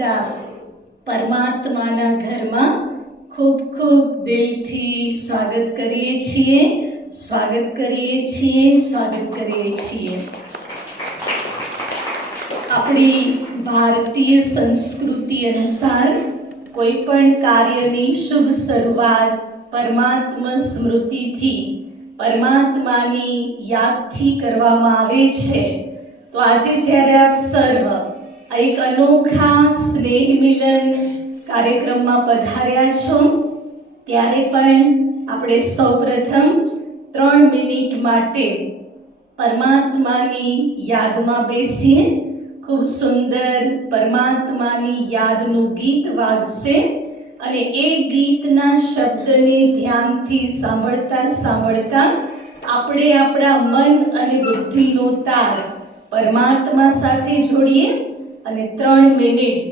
પિતા પરમાત્માના ઘરમાં ખૂબ ખૂબ દિલથી સ્વાગત કરીએ છીએ. આપણી ભારતીય સંસ્કૃતિ અનુસાર કોઈ પણ કાર્યની શુભ શરૂઆત પરમાત્મા સ્મૃતિથી, પરમાત્માની યાદથી કરવામાં આવે છે. તો આજે જ્યારે આપ સર્વ એક અનોખા સ્નેહ મિલન કાર્યક્રમમાં પધાર્યા છો, ત્યારે પણ આપણે સૌપ્રથમ 3 મિનિટ માટે પરમાત્માની યાદમાં બેસીએ. ખૂબ સુંદર પરમાત્માની યાદનું ગીત વાગશે અને એ ગીતના શબ્દને ધ્યાનથી સાંભળતા સાંભળતા આપણે આપણા મન અને બુદ્ધિનો તાર પરમાત્મા સાથે જોડીએ અને 3 મિનિટ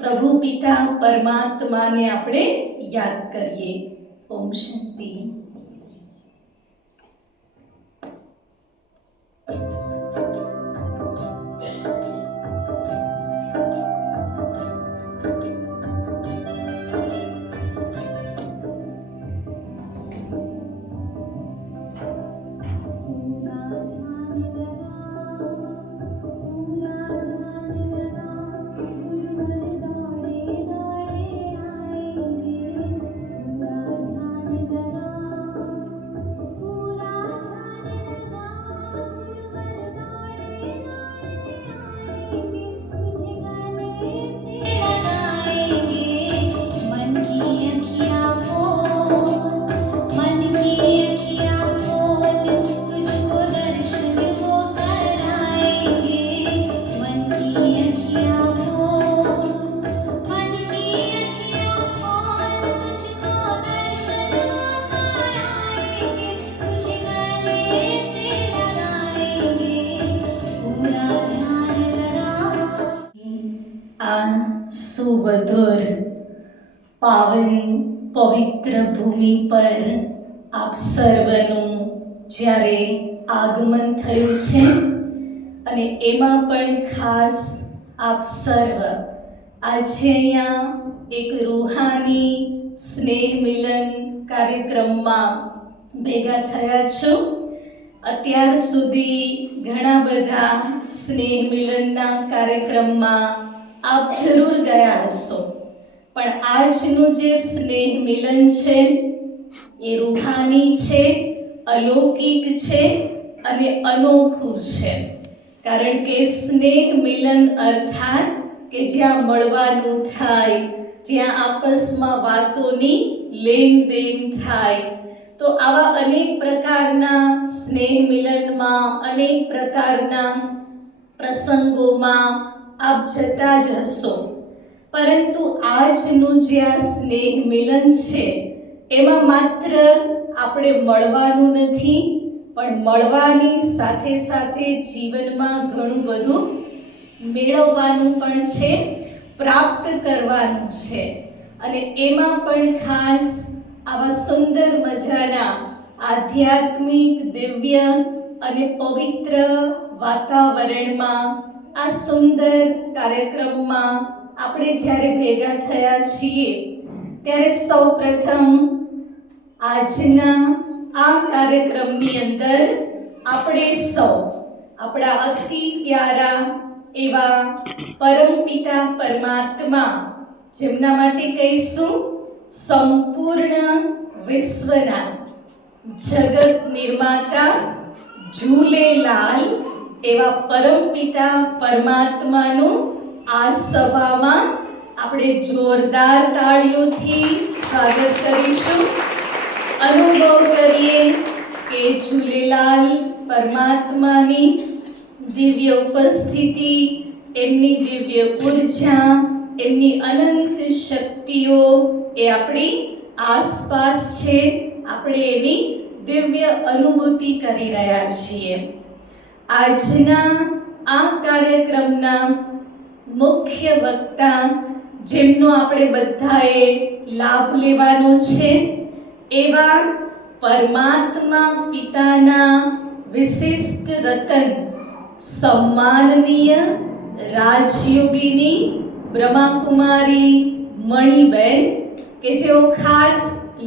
પ્રભુ પિતા પરમાત્માને આપણે યાદ કરીએ. ઓમ શાંતિ. સુમધુર પાવન પવિત્ર ભૂમિ પર આપ સર્વનું જ્યારે આગમન થયું છે અને એમાં પણ ખાસ આપ સર્વ આજે અહીંયા એક રૂહાની સ્નેહ મિલન કાર્યક્રમમાં ભેગા થયા છો. અત્યાર સુધી ઘણા બધા સ્નેહ મિલનના કાર્યક્રમમાં આપ જરૂર ગયા હશો, પણ આજનું જે સ્નેહ મિલન છે એ રૂહાની છે, અલૌકિક છે અને અનોખું છે. કારણ કે સ્નેહ મિલન અર્થાત કે જ્યાં મળવાનું થાય, જ્યાં આપસમાં વાતોની લેનદેન થાય. તો આવા અનેક પ્રકારના સ્નેહ મિલનમાં, અનેક પ્રકારના પ્રસંગોમાં આપ જતા જ હશો, પરંતુ આજનું જે આ સ્નેહ મિલન છે એમાં માત્ર આપણે મળવાનું નથી, પણ મળવાની સાથે સાથે જીવનમાં ઘણું બધું મેળવવાનું પણ છે, પ્રાપ્ત કરવાનું છે. અને એમાં પણ ખાસ આવા સુંદર મજાના આધ્યાત્મિક, દિવ્ય અને પવિત્ર વાતાવરણમાં આ સુંદર કાર્યક્રમમાં આપણે જ્યારે ભેગા થયા છીએ, ત્યારે સૌપ્રથમ આજના આ કાર્યક્રમની અંદર આપણે સૌ આપણા અતિ પ્યારા એવા પરમપિતા પરમાત્મા, જેમના માટે કહીશું સંપૂર્ણ વિશ્વના જગત નિર્માતા ઝૂલેલાલ એવા પરમપિતા પરમાત્માનું આ સભામાં આપણે જોરદાર તાળીઓથી સ્વાગત કરીશું. અનુભવ કરીએ કે ઝૂલેલાલ પરમાત્માની દિવ્ય ઉપસ્થિતિ, એમની દિવ્ય ઉર્જા, એમની અનંત શક્તિઓ એ આપણી આસપાસ છે. આપણે એની દિવ્ય અનુભૂતિ કરી રહ્યા છીએ. આજના આ કાર્યક્રમના મુખ્ય વક્તા, જેમનો આપણે બધાએ લાભ લેવાનો છે, એવા પરમાત્મા પિતાના વિશિષ્ટ રતન, સન્માનનીય રાજયોગીની બ્રહ્માકુમારી મણિબેન કે જેઓ ખાસ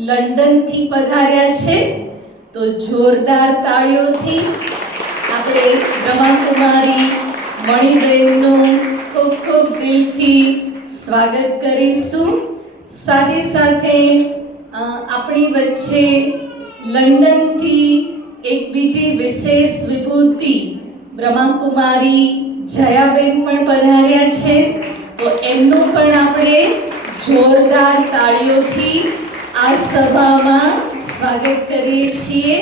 લંડનથી પધાર્યા છે. તો જોરદાર તાળીઓથી આપણે બ્રહ્માકુમારી મણિબેનનું ખૂબ ખૂબ દિલથી સ્વાગત કરીશું. સાથે સાથે આપણી વચ્ચે લંડનથી એક બીજી વિશેષ વિભૂતિ બ્રહ્માકુમારી જયાબેન પણ પધાર્યા છે. તો એમનું પણ આપણે જોરદાર તાળીઓથી આ સભામાં સ્વાગત કરીએ છીએ.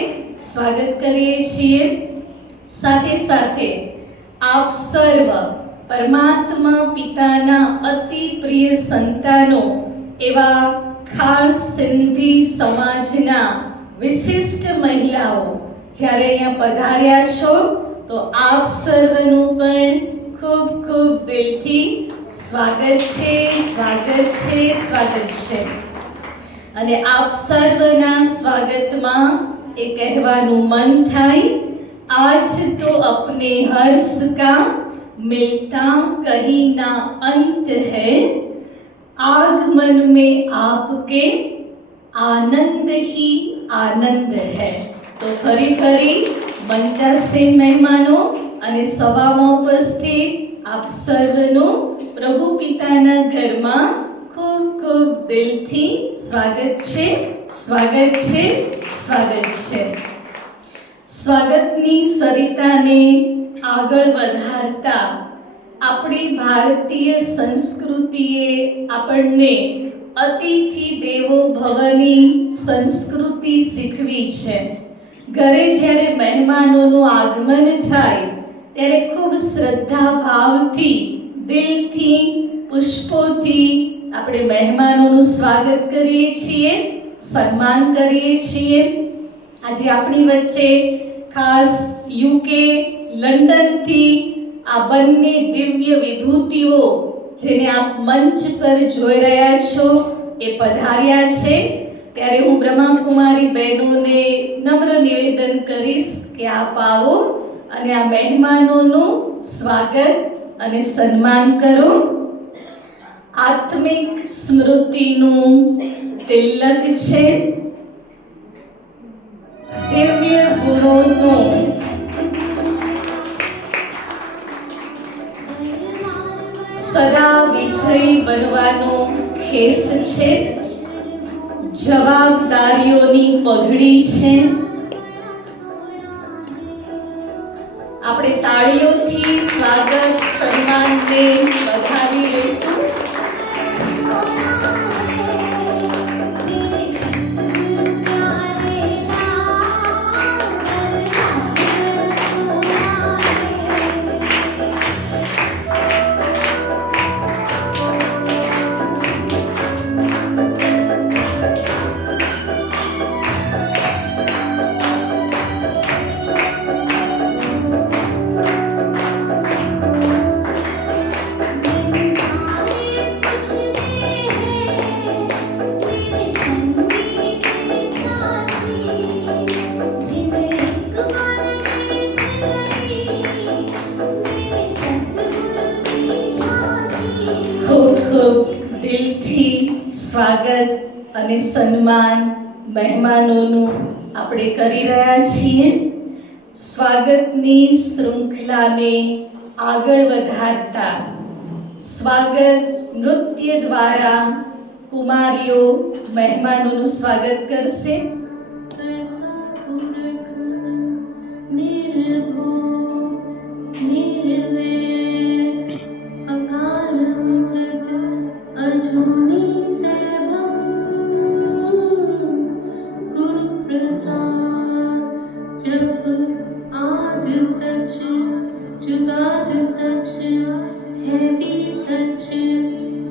સાથે સાથે આપ સર્વ પરમાત્મા પિતાના અતિ પ્રિય સંતાનો એવા ખાસ સિંધી સમાજના વિશિષ્ટ મહિલાઓ જ્યારે અહીંયા પધાર્યા છો તો આપ સર્વનું પણ ખૂબ ખૂબ દિલથી સ્વાગત છે. અને આપ સર્વના સ્વાગતમાં એ કહેવાનું મન થાય, आज तो अपने हर्ष का मिलता कहीं ना अंत है, आगमन में आपके आनंद ही आनंद है. तो ફરી મંચાસીન મહેમાનો અને સભામાં ઉપસ્થિત આપ સર્વનું પ્રભુ પિતાના ઘરમાં ખૂબ ખૂબ દિલથી સ્વાગત છે. સ્વાગતની સરિતાને આગળ વધારતા આપણી ભારતીય સંસ્કૃતિએ આપણને અતિથિ દેવો ભવની સંસ્કૃતિ શીખવી છે. ઘરે જ્યારે મહેમાનોનું આગમન થાય ત્યારે ખૂબ શ્રદ્ધા ભાવથી, દિલથી, પુષ્પોથી આપણે મહેમાનોનું સ્વાગત કરીએ છીએ, સન્માન કરીએ છીએ. આજે આપણી વચ્ચે ખાસ યુકે લંડનથી આ બંને દિવ્ય વિભૂતિઓ જેને આપ મંચ પર જોઈ રહ્યા છો એ પધાર્યા છે. ત્યારે હું બ્રહ્માકુમારી બહેનોને નમ્ર નિવેદન કરીશ કે આપ આવો અને આ મહેમાનોનું સ્વાગત અને સન્માન કરો. આત્મિક સ્મૃતિનું તિલક છે, દિવ્ય ગુણોનો સદા વિજય બનવાનો ખેસ છે, જવાબદારીઓની પગડી છે. આપણે તાળીઓથી સ્વાગત સન્માનને વધાવી લઈશું. સ્વાગત અને સન્માન મહેમાનોનું આપણે કરી રહ્યા છીએ. સ્વાગતની શૃંખલાને આગળ વધારતા સ્વાગત નૃત્ય દ્વારા કુમારીઓ મહેમાનોનું સ્વાગત કરશે.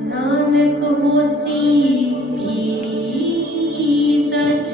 नानक होसी भी सच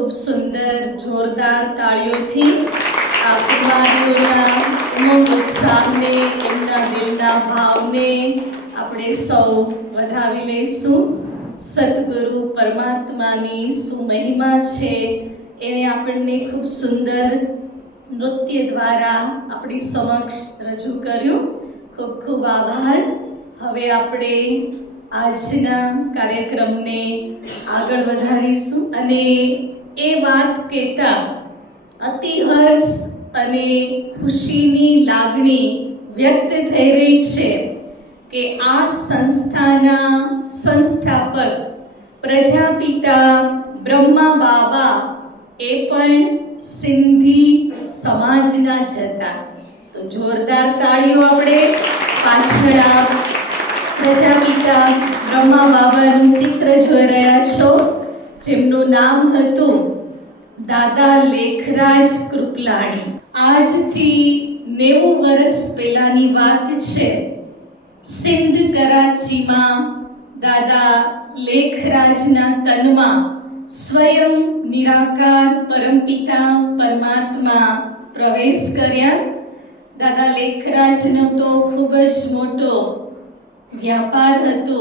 ખૂબ સુંદર જોરદાર તાળીઓથી આ કુમારીઓના ઉમંગ ઉત્સાહને, એમના દિલના ભાવને આપણે સૌ વધાવી લઈશું. સદગુરુ પરમાત્માની શું મહિમા છે એણે આપણને ખૂબ સુંદર નૃત્ય દ્વારા આપણી સમક્ષ રજૂ કર્યું. ખૂબ ખૂબ આભાર. હવે આપણે આજના કાર્યક્રમને આગળ વધારીશું અને એ વાત કહેતા અતિ હર્ષ અને ખુશીની લાગણી વ્યક્ત થઈ રહી છે કે આ સંસ્થાના સંસ્થાપક પ્રજાપિતા બ્રહ્મા બાબા એ પણ સિંધી સમાજના જ હતા. તો જોરદાર તાળીઓ આપણે પાછળ પ્રજાપિતા બ્રહ્મા બાબાનું ચિત્ર જોઈ રહ્યા છો. જેમનું નામ હતું દાદા લેખરાજ કૃપલાણી. આજથી 90 વર્ષ પહેલાની વાત છે. સિંધ કરાચીમાં દાદા લેખરાજના તનમાં સ્વયં નિરાકાર પરમપિતા પરમાત્મા પ્રવેશ કર્યા. દાદા લેખરાજનો તો ખૂબ જ મોટો વ્યાપાર હતો.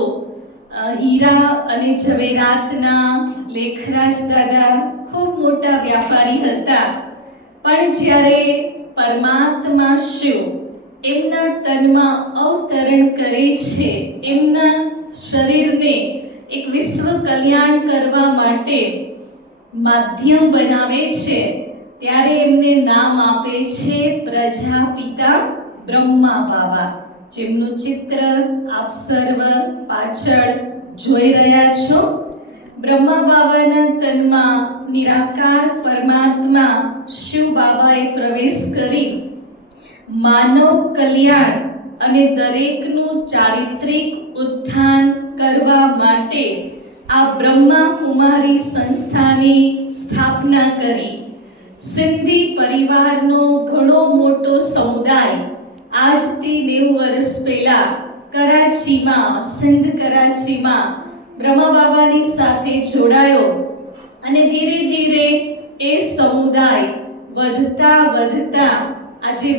હીરા અને ઝવેરાતના લેખરાજ દાદા ખૂબ મોટા વ્યાપારી હતા. પણ જ્યારે પરમાત્મા શિવ એમના તનમાં અવતરણ કરે છે, એમના શરીરને એક વિશ્વ કલ્યાણ કરવા માટે માધ્યમ બનાવે છે, ત્યારે એમને નામ આપે છે પ્રજાપિતા બ્રહ્મા બાબા, જેમનું ચિત્ર આપ સર્વ પાછળ જોઈ રહ્યા છો. બ્રહ્મા બાબાના તનમાં નિરાકાર પરમાત્મા શિવ બાબાએ પ્રવેશ કરી માનવ કલ્યાણ અને દરેકનું ચારિત્રિક ઉત્થાન કરવા માટે આ બ્રહ્મા કુમારી સંસ્થાની સ્થાપના કરી. સિંધી પરિવારનો ઘણો મોટો સમુદાય આજથી 90 વર્ષ પહેલા કરાચીમાં, સિંધ કરાચીમાં બ્રહ્મા બાબાની સાથે જોડાયો અને ધીરે ધીરે એ સમુદાય વધતા વધતા આજે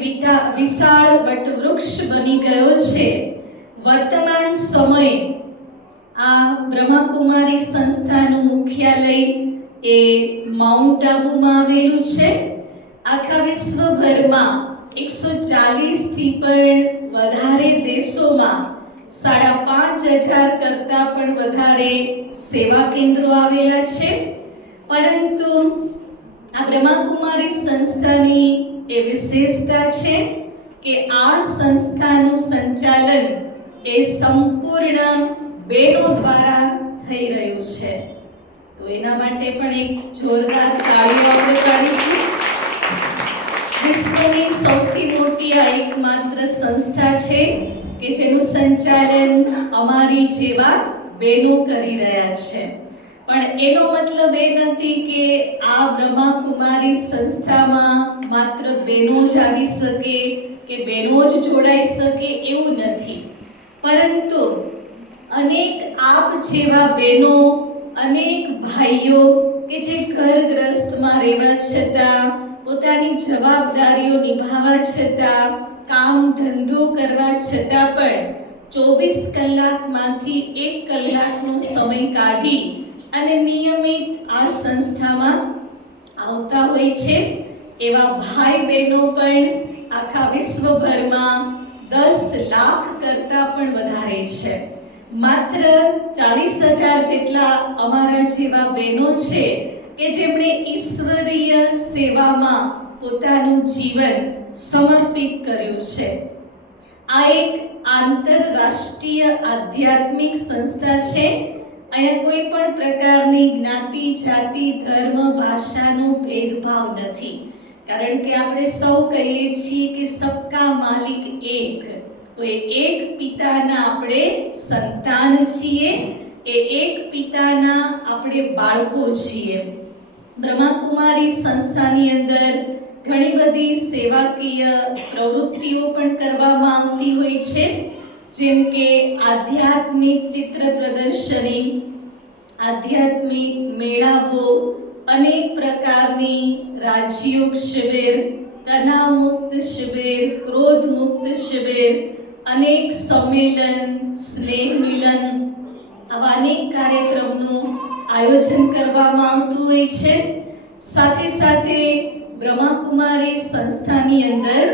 વિશાળ વટવૃક્ષ બની ગયો છે. વર્તમાન સમયે આ બ્રહ્માકુમારી સંસ્થાનું મુખ્યાલય એ માઉન્ટ આબુમાં આવેલું છે. આખા વિશ્વભરમાં 140થી પણ વધારે દેશોમાં 5,500 કરતાં પણ વધારે સેવા કેન્દ્રો આવેલા છે. પરંતુ આ બ્રહ્માકુમારી સંસ્થાની એ વિશેષતા છે કે આ સંસ્થાનું સંચાલન એ સંપૂર્ણ બહેનો દ્વારા થઈ રહ્યું છે. તો એના માટે પણ એક જોરદાર તાળીઓ આપણે પાડીશું. વિશ્વની સૌથી મોટી આ એકમાત્ર સંસ્થા છે કે જેનું સંચાલન અમારી જેવા બહેનો કરી રહ્યા છે. પણ એનો મતલબ એ નથી કે આ બ્રહ્માકુમારી સંસ્થામાં માત્ર બહેનો જ આવી શકે કે બહેનો જ જોડાઈ શકે એવું નથી. પરંતુ અનેક આપ જેવા બહેનો, અનેક ભાઈઓ કે જે ઘરગ્રસ્તમાં રહેવા છતાં, પોતાની જવાબદારીઓ નિભાવવા છતાં, કામ ધંધો કરવા છતાં પણ 24 કલાકમાંથી 1 કલાકનો સમય કાઢી અને નિયમિત આ સંસ્થામાં આવતા હોય છે. એવા ભાઈ બહેનો પણ આખા વિશ્વભરમાં 10 લાખ કરતાં પણ વધારે છે. માત્ર 40,000 જેટલા અમારા જેવા બહેનો છે કે જેમણે ઈશ્વરીય સેવામાં પોતાનું જીવન સમર્પિત કર્યું છે. આ એક આંતરરાષ્ટ્રીય આધ્યાત્મિક સંસ્થા છે. અહીંયા કોઈ પણ પ્રકારની જ્ઞાતિ, જાતિ, ધર્મ, ભાષાનો ભેદભાવ નથી. કારણ કે આપણે સૌ કહીએ છીએ કે સબકા માલિક એક. તો એ એક પિતાના આપણે સંતાન છીએ, એ એક પિતાના આપણે બાળકો છીએ. બ્રહ્માકુમારી સંસ્થાની અંદર ઘણી બધી સેવાકીય પ્રવૃત્તિઓ પણ કરવામાં આવતી હોય છે, જેમ કે આધ્યાત્મિક ચિત્ર પ્રદર્શની, આધ્યાત્મિક મેળાવો, અનેક પ્રકારની રાજયોગ શિબિર, તણાવ મુક્ત શિબિર, ક્રોધ મુક્ત શિબિર, અનેક સંમેલન, સ્નેહ મિલન, આવા અનેક કાર્યક્રમનું આયોજન કરવામાં આવતું હોય છે. સાથે સાથે બ્રહ્માકુમારી સંસ્થાની અંદર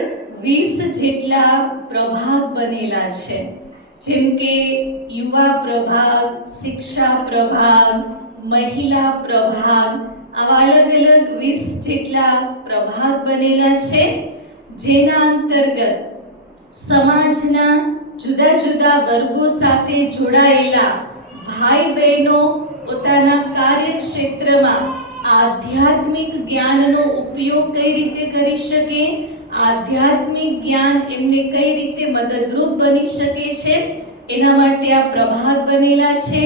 20 જેટલા પ્રભાગ બનેલા છે, જેમ કે યુવા પ્રભાગ, શિક્ષા પ્રભાગ, મહિલા પ્રભાગ, આવા અલગ અલગ 20 જેટલા પ્રભાગ બનેલા છે, જેના અંતર્ગત સમાજના જુદા જુદા વર્ગો સાથે જોડાયેલા ભાઈ બહેનો પોતાના કાર્યક્ષેત્રમાં આધ્યાત્મિક જ્ઞાનનો ઉપયોગ કઈ રીતે કરી શકે, આધ્યાત્મિક જ્ઞાન એમને કઈ રીતે મદદરૂપ બની શકે છે, એના માટે આ પ્રભાગ બનેલા છે.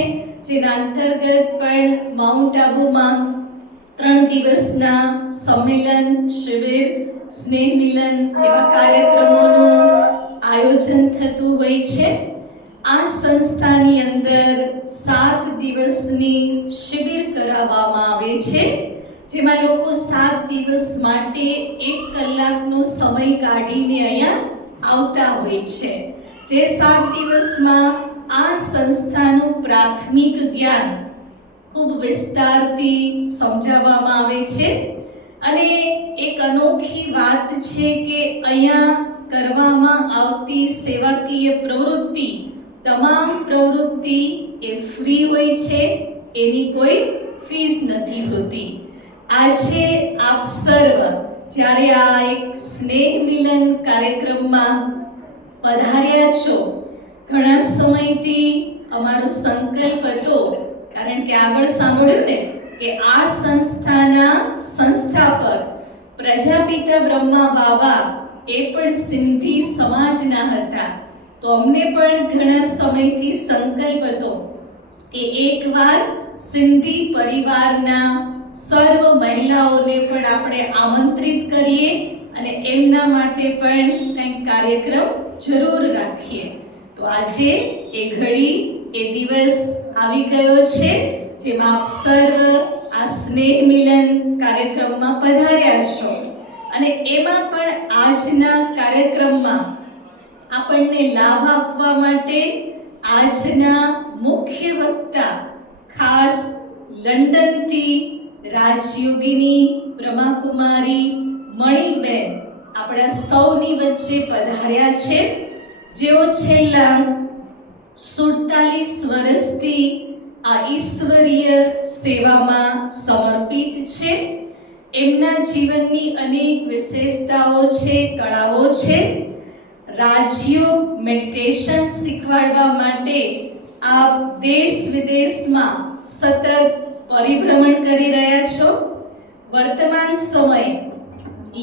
જેના અંતર્ગત પણ માઉન્ટ આબુમાં 3 દિવસના સંમેલન, શિબિર, સ્નેહ મિલન એવા કાર્યક્રમોનું આયોજન થતું હોય છે. આ સંસ્થાની અંદર 7 દિવસની શિબિર કરાવવામાં આવે છે, જેમાં લોકો 7 દિવસ માટે 1 કલાકનો સમય કાઢીને અહીંયા આવતા હોય છે. જે 7 દિવસમાં આ સંસ્થાનું પ્રાથમિક જ્ઞાન ખૂબ વિસ્તારથી સમજાવવામાં આવે છે. અને એક અનોખી વાત છે કે અહીંયા કરવામાં આવતી સેવાકીય પ્રવૃત્તિ, તમામ પ્રવૃત્તિ એ ફ્રી હોય છે, એની કોઈ ફીસ નથી હોતી. આજે આપ સર્વ જ્યારે આ એક સ્નેહ મિલન કાર્યક્રમમાં પધાર્યા છો, ઘણા સમયથી અમારો સંકલ્પ હતો, કારણ કે આગળ સાંભળ્યું ને કે આ સંસ્થાના સંસ્થાપક પ્રજાપિતા બ્રહ્મા બાવા એ પણ સિંધી સમાજના હતા. તો અમને પણ ઘણા સમયથી સંકલ્પ હતો કે એકવાર સિંધી પરિવારના સર્વ મહિલાઓને પણ આપણે આમંત્રિત કરીએ અને એમના માટે પણ કંઈક કાર્યક્રમ જરૂર રાખીએ. તો આજે એ ઘડી, એ દિવસ આવી ગયો છે, જેમાં આપ સર્વ આ સ્નેહ મિલન કાર્યક્રમમાં પધાર્યા છો. અને એમાં પણ આજના કાર્યક્રમમાં આપણને લાભ આપવા માટે આજના મુખ્ય વક્તા ખાસ લંડનથી રાજયોગિની બ્રહ્માકુમારી મણિબેન આપણા સૌની વચ્ચે પધાર્યા છે, જેઓ છેલ્લા 47 વર્ષથી આ ઈશ્વરીય સેવામાં સમર્પિત છે. એમના જીવનની અનેક વિશેષતાઓ છે, કળાઓ છે. રાજયોગ મેડિટેશન શીખવાડવા માટે આપ દેશ વિદેશમાં સતત પરિભ્રમણ કરી રહ્યા છો. વર્તમાન સમય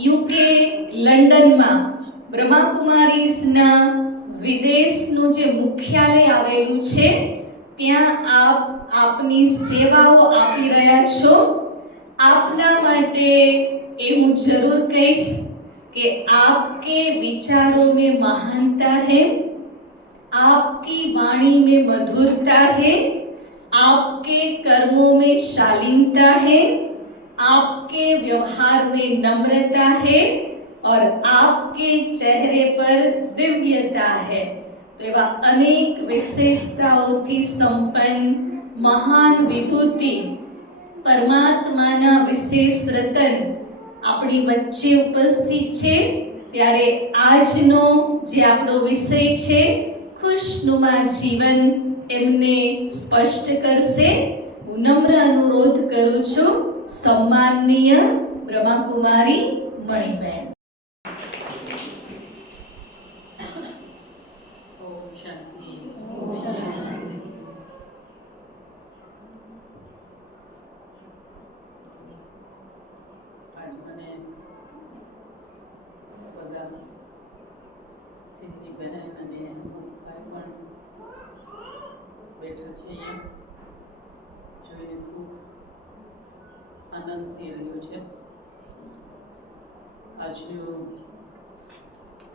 યુકે લંડનમાં બ્રહ્માકુમારીઝના વિદેશનું જે મુખ્યાલય આવેલું છે, ત્યાં આપ આપની સેવાઓ આપી રહ્યા છો. આપના માટે એ હું જરૂર કહીશ कि आपके विचारों में महानता है, आपकी वाणी में मधुरता है, आपके कर्मों में शालीनता है, आपके व्यवहार में नम्रता है और आपके चेहरे पर दिव्यता है. तो एवा अनेक विशेषताओं संपन्न महान विभूति परमात्माना विशेष रतन આપણી વચ્ચે ઉપસ્થિત છે. ત્યારે આજનો જે આપણો વિષય છે, ખુશનુમા જીવન, એમને સ્પષ્ટ કરશે. હું નમ્ર અનુરોધ કરું છું, સન્માનનીય બ્રહ્માકુમારી મણિબેન. સિંધી બહેન અને ભાઈ પણ બેઠા છે, અહીંયા જોઈને ખૂબ આનંદ થઈ રહ્યો છે. આજનો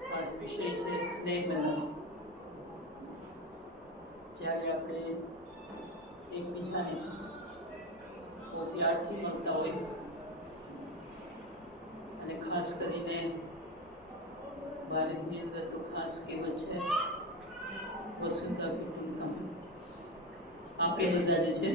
ખાસ વિષય છે સ્નેહ બનાવો. જ્યારે આપણે એકબીજાને બહુ પ્યારથી મળતા હોય, અને ખાસ કરીને ભારતની અંદર તો ખાસ કહેવત છે વસુંધરા કુટુંબકમ. આપણે બધા જે છે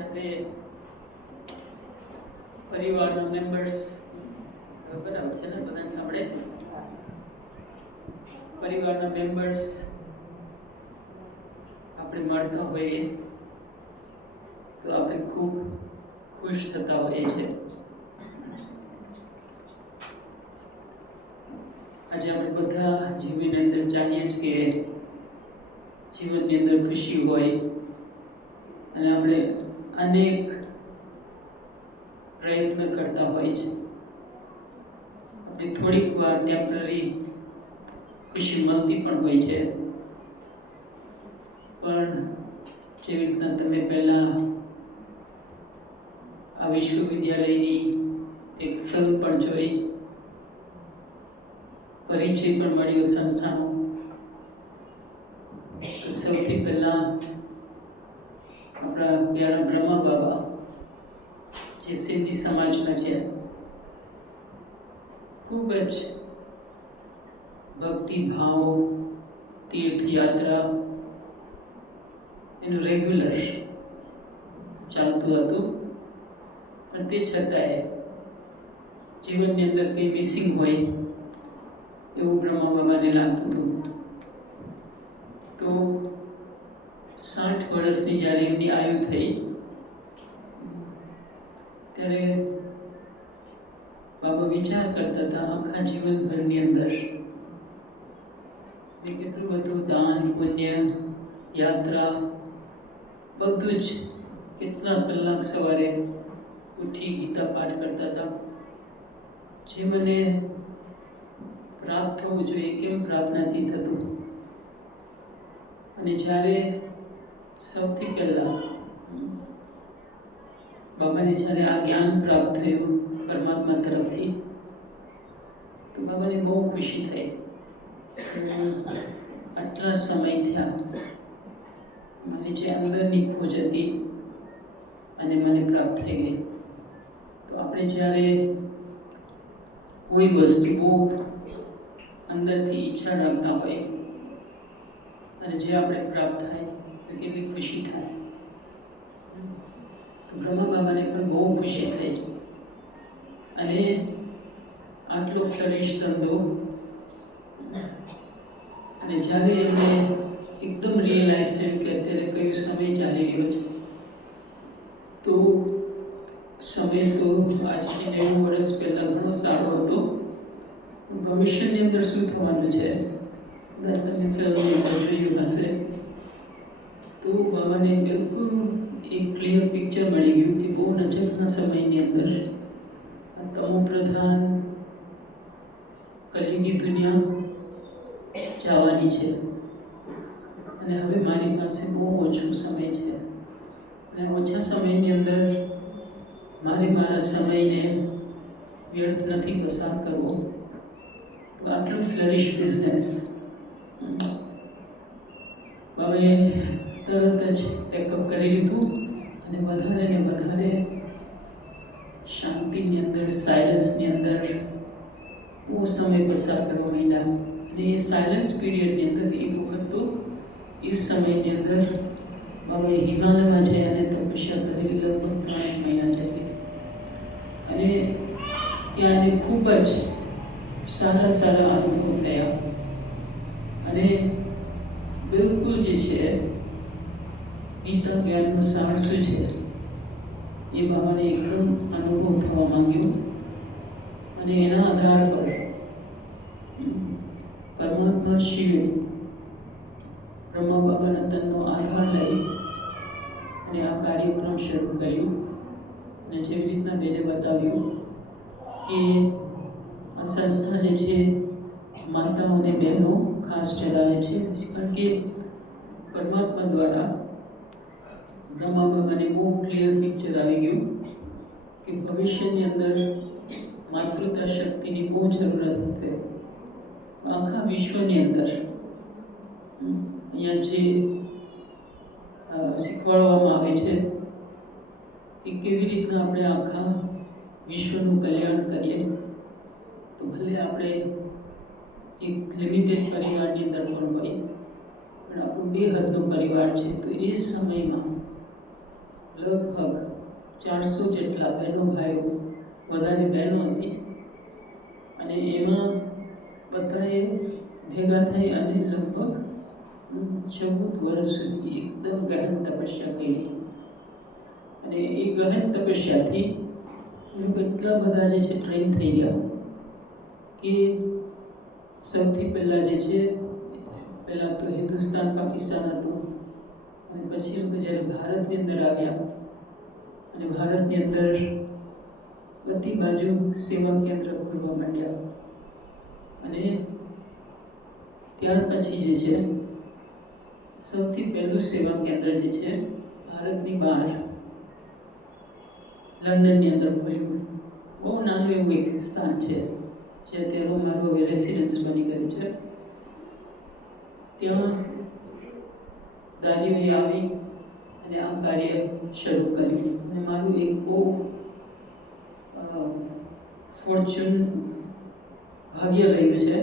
જ્યારે પરિવારના મેમ્બર્સ બરાબર છે ને, બધા સાંભળે છે, પરિવારના મેમ્બર્સ આપણે મળતા હોઈએ તો આપણે ખૂબ ખુશ થતા હોઈએ છીએ. આજે આપણે બધા જીવનની અંદર ચાહીએ જ કે જીવનની અંદર ખુશી હોય, અને આપણે અનેક પ્રયત્ન કરતા હોય છે. આપણે થોડીક વાર ટેમ્પરરી ખુશી મળતી પણ હોય છે, પણ જેવી રીતના તમે પહેલાં આ વિશ્વવિદ્યાલયની એક ફિલ્મ પણ જોઈ, પરિચય પણ મળ્યો સંસ્થાનો, તો સૌથી પહેલાં આપણા પ્યારા બ્રહ્મા બાબા જે સિંધી સમાજના છે, ખૂબ જ ભક્તિભાવ, તીર્થયાત્રા એનું રેગ્યુલર ચાલતું હતું. પણ તે છતાંય જીવનની અંદર કંઈ મિસિંગ હોય એવું બ્રહ્મા બાબાને લાગતું હતું. તો 60 વર્ષની જ્યારે એમની આયુ થઈ ત્યારે બાબા વિચાર કરતા હતા આખા જીવનભરની અંદર મેં કેટલું બધું દાન, પુણ્ય, યાત્રા બધું જ, કેટલા કલાક સવારે ઉઠી ગીતા પાઠ કરતા હતા. જે મને પ્રાપ્ત થવું જોઈએ કેમ પ્રાપ્ત નથી થતું. અને જ્યારે સૌથી પહેલાં બાબાને જ્યારે આ જ્ઞાન પ્રાપ્ત થયું પરમાત્મા તરફથી, તો બાબાને બહુ ખુશી થઈ. આટલા સમય થયા મને જે અંદરની ખોજ હતી અને મને પ્રાપ્ત થઈ ગઈ. તો આપણે જ્યારે કોઈ વસ્તુ બહુ અંદરથી ઈચ્છા રાખતા હોય અને જે આપણે પ્રાપ્ત થાય તો કેટલી ખુશી થાય. તો બ્રહ્મા બાબાને પણ બહુ ખુશી થઈ, અને આટલો ફ્લરિશ ધંધો, અને જ્યારે એમને એકદમ રિયલાઇઝ થયું કે અત્યારે કયો સમય ચાલી રહ્યો છે, તો સમય તો આજથી 90 વર્ષ પહેલાં ઘણો સારો હતો. ભવિષ્યની અંદર શું થવાનું છે તમે ફિલ્મની અંદર જોયું હશે. તો બાબાને બિલકુલ એક ક્લિયર પિક્ચર મળી ગયું કે બહુ નજીકના સમયની અંદર આ તમો પ્રધાન કલિયુગી દુનિયા જવાની છે, અને હવે મારી પાસે બહુ ઓછો સમય છે, અને ઓછા સમયની અંદર મારે મારા સમયને વ્યર્થ નથી પસાર કરવો. તો આટલું ફ્લરિશ બિઝનેસ હવે તરત જ પેકઅપ કરી લીધું, અને વધારે ને વધારે શાંતિની અંદર, સાયલન્સની અંદર બહુ સમય પસાર કરવા માંડ્યા. અને એ સાયલન્સ પીરિયડની અંદર એક વખત તો એ સમયની અંદર બાબાએ હિમાલયમાં જઈ અને તપસ્યા કરેલી, લગભગ 3 મહિના જઈ, અને ત્યાં એને ખૂબ જ સારા સારા અનુભવ થયા. અને બિલકુલ જે છે ગીતા જ્ઞાનનું સાર શું છે એ બાબાને એકદમ અનુભવ થવા માંગ્યો. અને એના આધાર પર પરમાત્મા શિવે બ્રહ્મા બાબાના તનનો આધાર લઈ અને આ કાર્યક્રમ શરૂ કર્યું. અને જેવી રીતના બેને બતાવ્યું કે આ સંસ્થા જે છે માતાઓ અને બહેનો ખાસ ચલાવે છે, કારણ કે પરમાત્મા દ્વારા બ્રહ્મા બાબાને બહુ ક્લિયર પિક્ચર આવી ગયું કે ભવિષ્યની અંદર માતૃતા શક્તિની બહુ જરૂરત હતી. આખા વિશ્વની અંદર અહીંયા જે શીખવાડવામાં આવે છે કે કેવી રીતના આપણે આખા વિશ્વનું કલ્યાણ કરીએ. તો ભલે આપણે એક લિમિટેડ પરિવારની અંદર પણ હોય, પણ આપણું 2 હાથનો પરિવાર છે. તો એ સમયમાં લગભગ 400 જેટલા બહેનો ભાઈઓ, વધારે બહેનો હતી, અને એમાં બધાએ ભેગા થઈ અને લગભગ 14 વર્ષ સુધી એકદમ ગહન તપસ્યા કરી. અને એ ગહન તપસ્યાથી એ લોકો એટલા બધા જે છે ટ્રેન થઈ ગયા કે સૌથી પહેલાં જે છે, પહેલાં તો હિન્દુસ્તાન પાકિસ્તાન હતું, અને પછી એ લોકો જ્યારે ભારતની અંદર આવ્યા અને ભારતની અંદર બધી બાજુ સેવા કેન્દ્ર ખોલવા માંડ્યા. અને ત્યાર પછી જે છે સૌથી પહેલું સેવા કેન્દ્ર જે છે ભારતની બહાર લંડનની અંદર ખોલ્યું. બહુ નાનું એવું એક સ્થાન છે જે અત્યારે મારું હવે રેસિડન્સ બની ગયું છે. ત્યાં દાદીઓએ આવી અને આ કાર્ય શરૂ કર્યું. અને મારું એક બહુ ફોર્ચ્યુન ભાગ્ય રહ્યું છે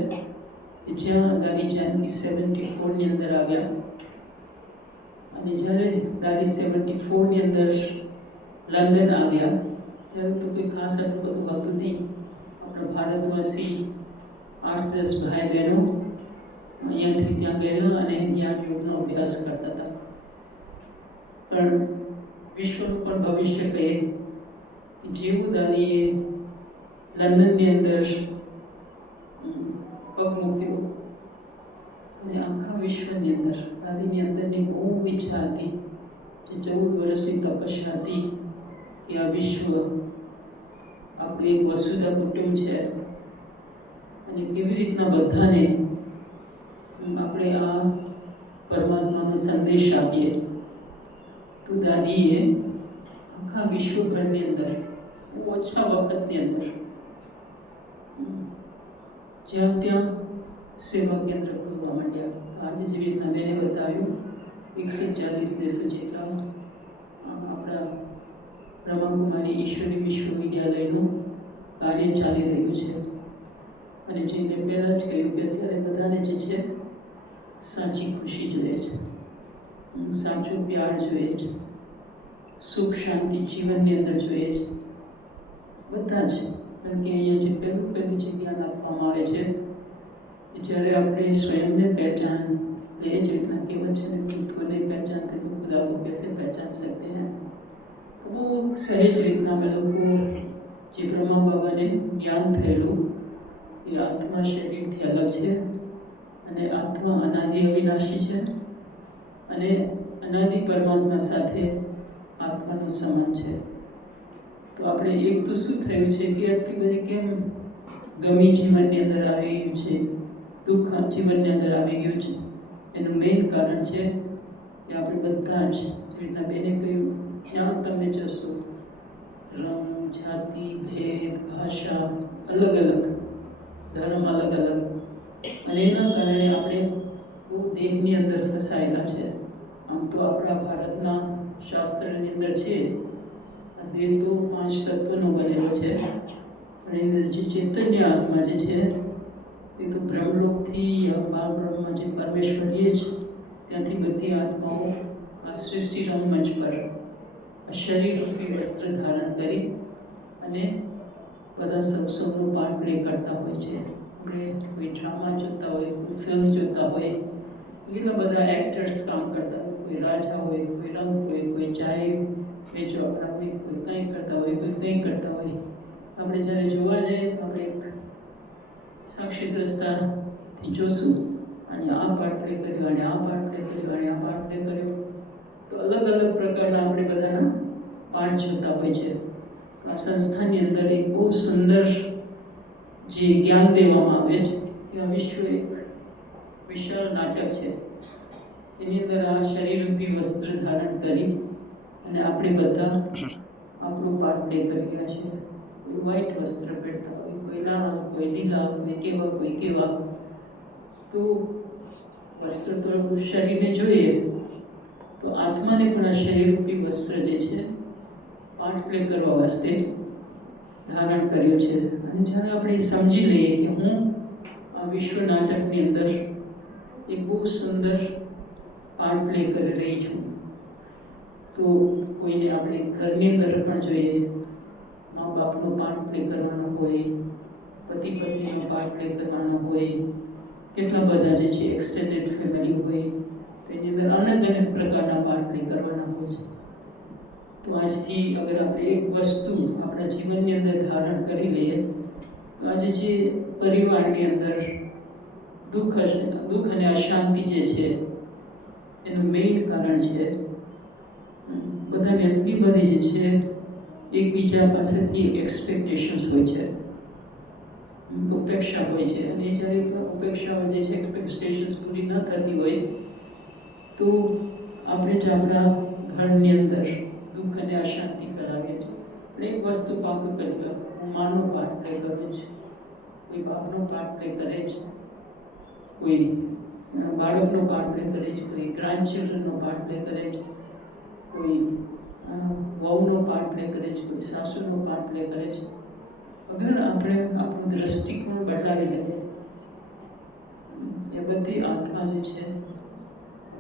કે જ્યાં દાદી જાનકી 74ની અંદર આવ્યા. અને જ્યારે દાદી 74ની અંદર લંડન આવ્યા ત્યારે તો કોઈ ખાસ આટલું બધું હતું નહીં. આપણા ભારતવાસી 8-10 ભાઈ બહેનો અહીંયાથી ત્યાં ગયેલા અને ત્યાં યોગનો અભ્યાસ કરતા હતા. પણ વિશ્વનું પણ ભવિષ્ય કહે કે જેવું દાદીએ લંડનની અંદર પગ મૂક્યો અને આખા વિશ્વની અંદર દાદીની અંદરની બહુ ઈચ્છા હતી, જે 14 વર્ષની તપસ્યા હતી કે આ વિશ્વ આપણું એક વસુધા કુટુંબ છે અને કેવી રીતના બધાને આપણે આ પરમાત્માનો સંદેશ આપીએ. તો દાદીએ આખા વિશ્વભરની અંદર બહુ ઓછા વખતની અંદર જ્યાં ત્યાં સેવા કેન્દ્ર ખોલવા માંડ્યા. આજે જેવી રીતના મેં બતાવ્યું 140 દેશો જેટલા આપણા બ્રહ્માકુમારી ઈશ્વરી વિશ્વવિદ્યાલયનું કાર્ય ચાલી રહ્યું છે. અને જે મેં પહેલાં જ કહ્યું કે અત્યારે બધાને જે છે સાચી ખુશી જોઈએ છે, સાચો પ્યાર જોઈએ છે, સુખ શાંતિ જીવનની અંદર જોઈએ છે, બધા જ. કારણ કે અહીંયા જે પહેલું જે જ્ઞાન આપવામાં આવે છે કે જ્યારે આપણે સ્વયંને પહેચાન લે, जो इतना केवल चले खुद को नहीं पहचानते तो खुदा को कैसे पहचान सकते हैं. तो वो સહેજ રીતના અમે લોકો જે બ્રહ્મા બાબાને જ્ઞાન થયેલું એ આત્મા શરીરથી અલગ છે અને આત્મા અનાદિ અવિનાશી છે અને અનાદિ પરમાત્મા સાથે આત્માનો સંબંધ છે. તો આપણે એક તો શું થયું છે કે આટલી બધી કેમ ગમી જીવનની અંદર આવી ગયું છે, દુઃખ જીવનની અંદર આવી ગયું છે, એનું મેઇન કારણ છે કે આપણે બધા જ જે રીતના બેને કહ્યું, જ્યાં તમે જશો રંગ, જાતિ, ભેદ, ભાષા અલગ અલગ, ધર્મ અલગ અલગ, અને એના કારણે આપણે બહુ દેહની અંદર ફસાયેલા છે. આમ તો આપણા ભારતના શાસ્ત્રની અંદર છે દેહ તો 5 તત્વનો બનેલો છે, પણ એની જે ચૈતન્ય આત્મા જે છે એ તો બ્રહ્મલોકથી બાર બ્રહ્મમાં જે પરમેશ્વરીય છે ત્યાંથી બધી આત્માઓ આ સૃષ્ટિ રંગમંચ પર આ શરીરરૂપી વસ્ત્ર ધારણ કરી અને બધા સત્સંગનો પાર્ટ પ્લે કરતા હોય છે. આપણે કોઈ ડ્રામા જોતા હોય, કોઈ ફિલ્મ જોતા હોય, એટલા બધા એક્ટર્સ કામ કરતા હોય, કોઈ રાજા હોય, કોઈ રંગ હોય, કોઈ ચાય વેચવાવાળા હોય, કોઈ કંઈ કરતા હોય, કોઈ કંઈ કરતા હોય. આપણે જ્યારે જોવા જઈએ તો આપણે એક સાક્ષી દ્રષ્ટાથી જોશું અને આ પાર્ટ પ્લે કર્યો અને આ પાર્ટ પ્લે કર્યો અને આ પાર્ટ પ્લે કર્યો, તો અલગ અલગ પ્રકારના આપણે બધાના પાર્ટ જોતા હોય છે. આ સંસ્થાની અંદર એક બહુ સુંદર જે જ્ઞાન દેવામાં આવે છે કે આ વિશ્વ એક વિશાળ નાટક છે. એની અંદર આ શરીરરૂપી વસ્ત્ર ધારણ કરી અને આપણે બધા આપણું પાર્ટ પ્લે કરી રહ્યા છીએ. કોઈ વ્હાઈટ વસ્ત્ર પહેરતા હોય, કોઈ લાલ, કોઈ લીલા, કોઈ કેવા. તો વસ્ત્ર તો શરીરને જોઈએ, તો આત્માને પણ આ શરીરરૂપી વસ્ત્ર જે છે પાર્ટ પ્લે કરવા વાસ્તે ધારણ કર્યો છે. અને જ્યારે આપણે સમજી લઈએ કે હું આ વિશ્વ નાટકની અંદર એક બહુ સુંદર પાર્ટ પ્લે કરી રહી છું, તો કોઈને આપણે ઘરની અંદર પણ જોઈએ, મા બાપનો પાર્ટ પ્લે કરવાનો હોય, પતિ પત્નીનો પાર્ટ પ્લે કરવાનો હોય, કેટલા બધા જે છે એક્સટેન્ડેડ ફેમિલી હોય, તો એની અંદર અલગ અલગ પ્રકારના પાર્ટ પ્લે કરવાના હોય છે. તો આજથી અગર આપણે એક વસ્તુ આપણા જીવનની અંદર ધારણ કરી લઈએ, તો આજે જે પરિવારની અંદર દુઃખ અને અશાંતિ જે છે એનું મેઇન કારણ છે બધાને એટલી બધી જે છે એકબીજા પાસેથી એક્સપેક્ટેશન્સ હોય છે, અપેક્ષા હોય છે, અને જ્યારે અપેક્ષાઓ જે છે એક્સપેક્ટેશન્સ પૂરી ન થતી હોય તો આપણે જ આપણા ઘરની અંદર દુઃખ અને અશાંતિ ફેલાવીએ છીએ. આપણે એક વસ્તુ પાકું કરી લો, હું માનો પાર્ટ પ્લે કરું છું, કોઈ બાપનો પાર્ટ પ્લે કરે છે, કોઈ બાળકનો પાર્ટ પ્લે કરે છે, કોઈ ગ્રાન્ડચિલ્ડ્રનનો પાર્ટ પ્લે કરે છે, કોઈ વહુનો પાર્ટ પ્લે કરે છે, કોઈ સાસુનો પાર્ટ પ્લે કરે છે. અગર આપણે આપણું દ્રષ્ટિકોણ બદલાવી લઈએ, એ બધી આત્મા જે છે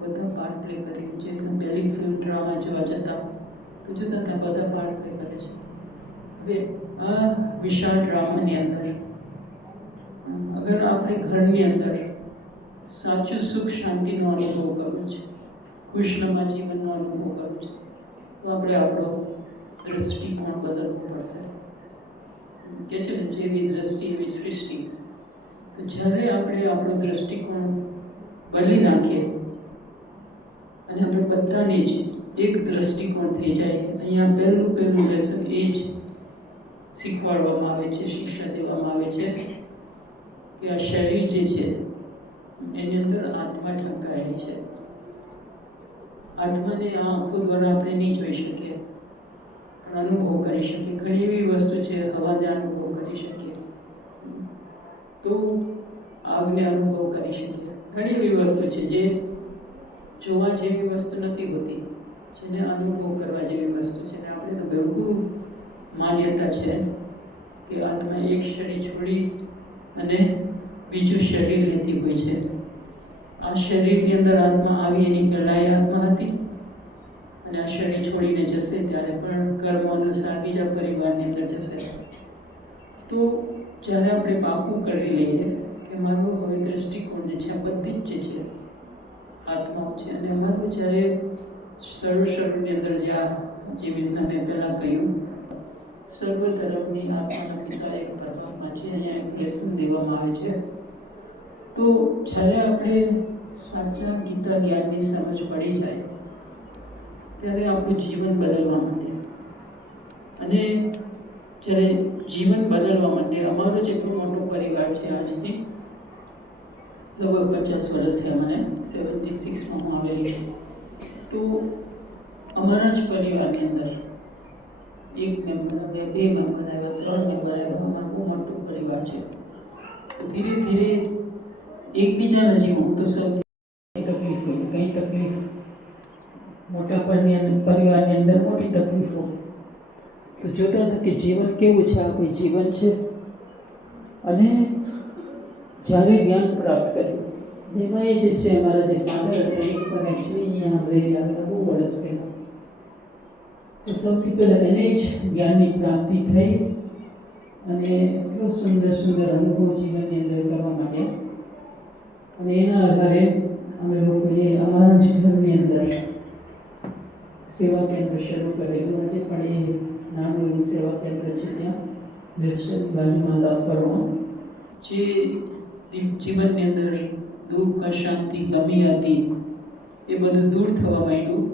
બધા પાર્ટ પ્લે કરી છે. પહેલી ફિલ્મ ડ્રામા જોવા જતા તો જોતા ત્યાં બધા પાર્ટ પ્લે કરે છે. હવે આ વિશાળ ડ્રામાની અંદર અગર આપણે ઘરની અંદર સાચું સુખ શાંતિનો અનુભવ કરવો છે, ખુશનુમા જીવનનો અનુભવ કરવો છે, તો આપણે આપણો દ્રષ્ટિકોણ બદલવો પડશે. કે છે ને, જેવી દ્રષ્ટિ એવી સૃષ્ટિ. તો જ્યારે આપણે આપણો દ્રષ્ટિકોણ બદલી નાખીએ અને આપણે બધાને જ એક દ્રષ્ટિકોણ થઈ જાય, અહીંયા પહેલું લેસન એ જ શીખવાડવામાં આવે છે, શિક્ષા દેવામાં આવે છે કે આ શરીર જે છે એની અંદર આત્મા ઢંકાયેલી છે. આત્માને આ આખો દ્વારા આપણે નહીં જોઈ શકીએ, પણ અનુભવ કરી શકીએ. ઘણી એવી વસ્તુ છે, હવાને અનુભવ કરી શકીએ, તો આગને અનુભવ કરી શકીએ. ઘણી એવી વસ્તુ છે જે જોવા જેવી વસ્તુ નથી હોતી, જેને અનુભવ કરવા જેવી વસ્તુ છે. આપણે તો બિલકુલ માન્યતા છે કે આત્મા એક શરીર છોડી અને બીજું શરીર લેતી હોય છે. આ શરીરની અંદર આત્મા આવી એની પહેલાં આત્મા હતી, અને આ શરીર છોડીને જશે ત્યારે પણ કર્મ અનુસાર બીજા પરિવારની અંદર જશે. તો જ્યારે આપણે પાકું કરી લઈએ કે મારું હવે દ્રષ્ટિકોણ જે છે આ બધી જ જે છે આત્માઓ છે, અને અમારું જ્યારે શરૂની અંદર જ્યાં જેવી રીતના મેં પહેલાં કહ્યું, સર્વ ધર્મની આત્માના પિતા એક પરમાત્મા છે, અહીંયા એક લેસન દેવામાં આવે છે. તો જ્યારે આપણે સાચા ગીતા જ્ઞાનની સમજ પડી જાય ત્યારે આપણું જીવન બદલવા માંડે, અને જ્યારે જીવન બદલવા માંડે, અમારો જેટલો મોટો પરિવાર છે આજથી લગભગ 50 વર્ષ થયા મને, 76માં હું આવેલી. તો અમારા જ પરિવારની અંદર એક મેમ્બર આવ્યા, 2 મેમ્બર આવ્યા, 3 મેમ્બર આવ્યા. અમારો બહુ મોટો પરિવાર છે. તો ધીરે ધીરે એકબીજા નજીક તો સૌથી તકલીફ હોય, કઈ તકલીફ મોટા પરિવારની અંદર મોટી તકલીફો. તો જોતા હતા કે જીવન કેવું છે, આ કોઈ જીવન છે. અને જ્યારે જ્ઞાન પ્રાપ્ત કર્યું એમાં એ જે છે અમારા જે ફાધર હતા, એક પણ એકચ્યુઅલી અહીંયા રહેલી આવેલા બહુ વર્ષ પહેલાં. તો સૌથી પહેલાં એને જ જ્ઞાનની પ્રાપ્તિ થઈ, અને એટલો સુંદર અનુભવ જીવનની અંદર કરવા માંડ્યા. અને એના આધારે અમે લોકોએ અમારા જ ઘરની અંદર સેવા કેન્દ્ર શરૂ કરેલું, અને પણ એ નાનું એવું સેવા કેન્દ્ર છે ત્યાં લેસ્ટરની બાજુમાં લાફરમાં. જે જીવનની અંદર દુઃખ, અશાંતિ, કમી હતી એ બધું દૂર થવા માંડ્યું.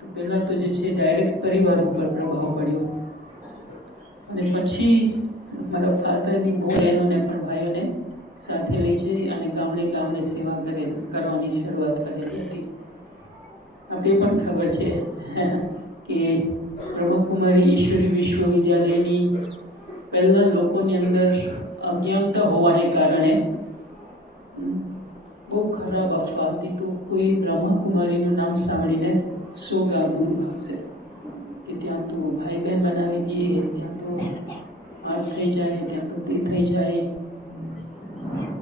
તો પહેલાં તો જે છે ડાયરેક્ટ પરિવાર ઉપર પ્રભાવ પડ્યો, અને પછી મારા ફાધરની બહેનોને પણ ભાઈઓને સાથે લઈ જઈ અને ગામડે સેવા કરવાની શરૂઆત કરેલી હતી. આપણે પણ ખબર છે કે બ્રહ્મકુમારી ઈશ્વરી વિશ્વવિદ્યાલયની પહેલાં લોકોની અંદર અજ્ઞાનતા હોવાને કારણે બહુ ખરાબ અફવા હતી. તો કોઈ બ્રહ્મકુમારીનું નામ સાંભળીને 100 ગામ દૂર ભાગશે કે ત્યાં તો ભાઈ બહેન બનાવી દઈએ, ત્યાં તો આ થઈ જાય, ત્યાં તો તે થઈ જાય.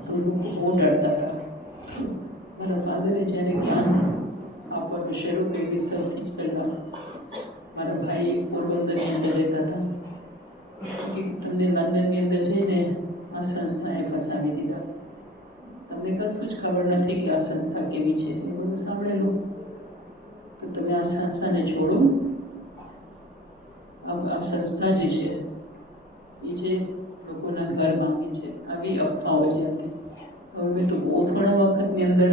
તો લોકો બહુ ડરતા હતા. મારા ફાધરે જ્યારે જ્ઞાન આપવાનું હું શરૂ કરી સૌથી જ પહેલાં મારા ભાઈ પોરબંદરની અંદર રહેતા હતા કે તમને લંડનની અંદર જઈને આ સંસ્થાએ ફસાવી દીધા. તમને કશું જ ખબર નથી કે આ સંસ્થા કેવી છે, એ બધું સાંભળેલું. તો તમે આ સંસ્થાને છોડો. આ સંસ્થા જે છે એ જે લોકોના ઘર માંગી છે, આવી અફવાઓ જે હતી. હવે તો બહુ થોડા વખતની અંદર,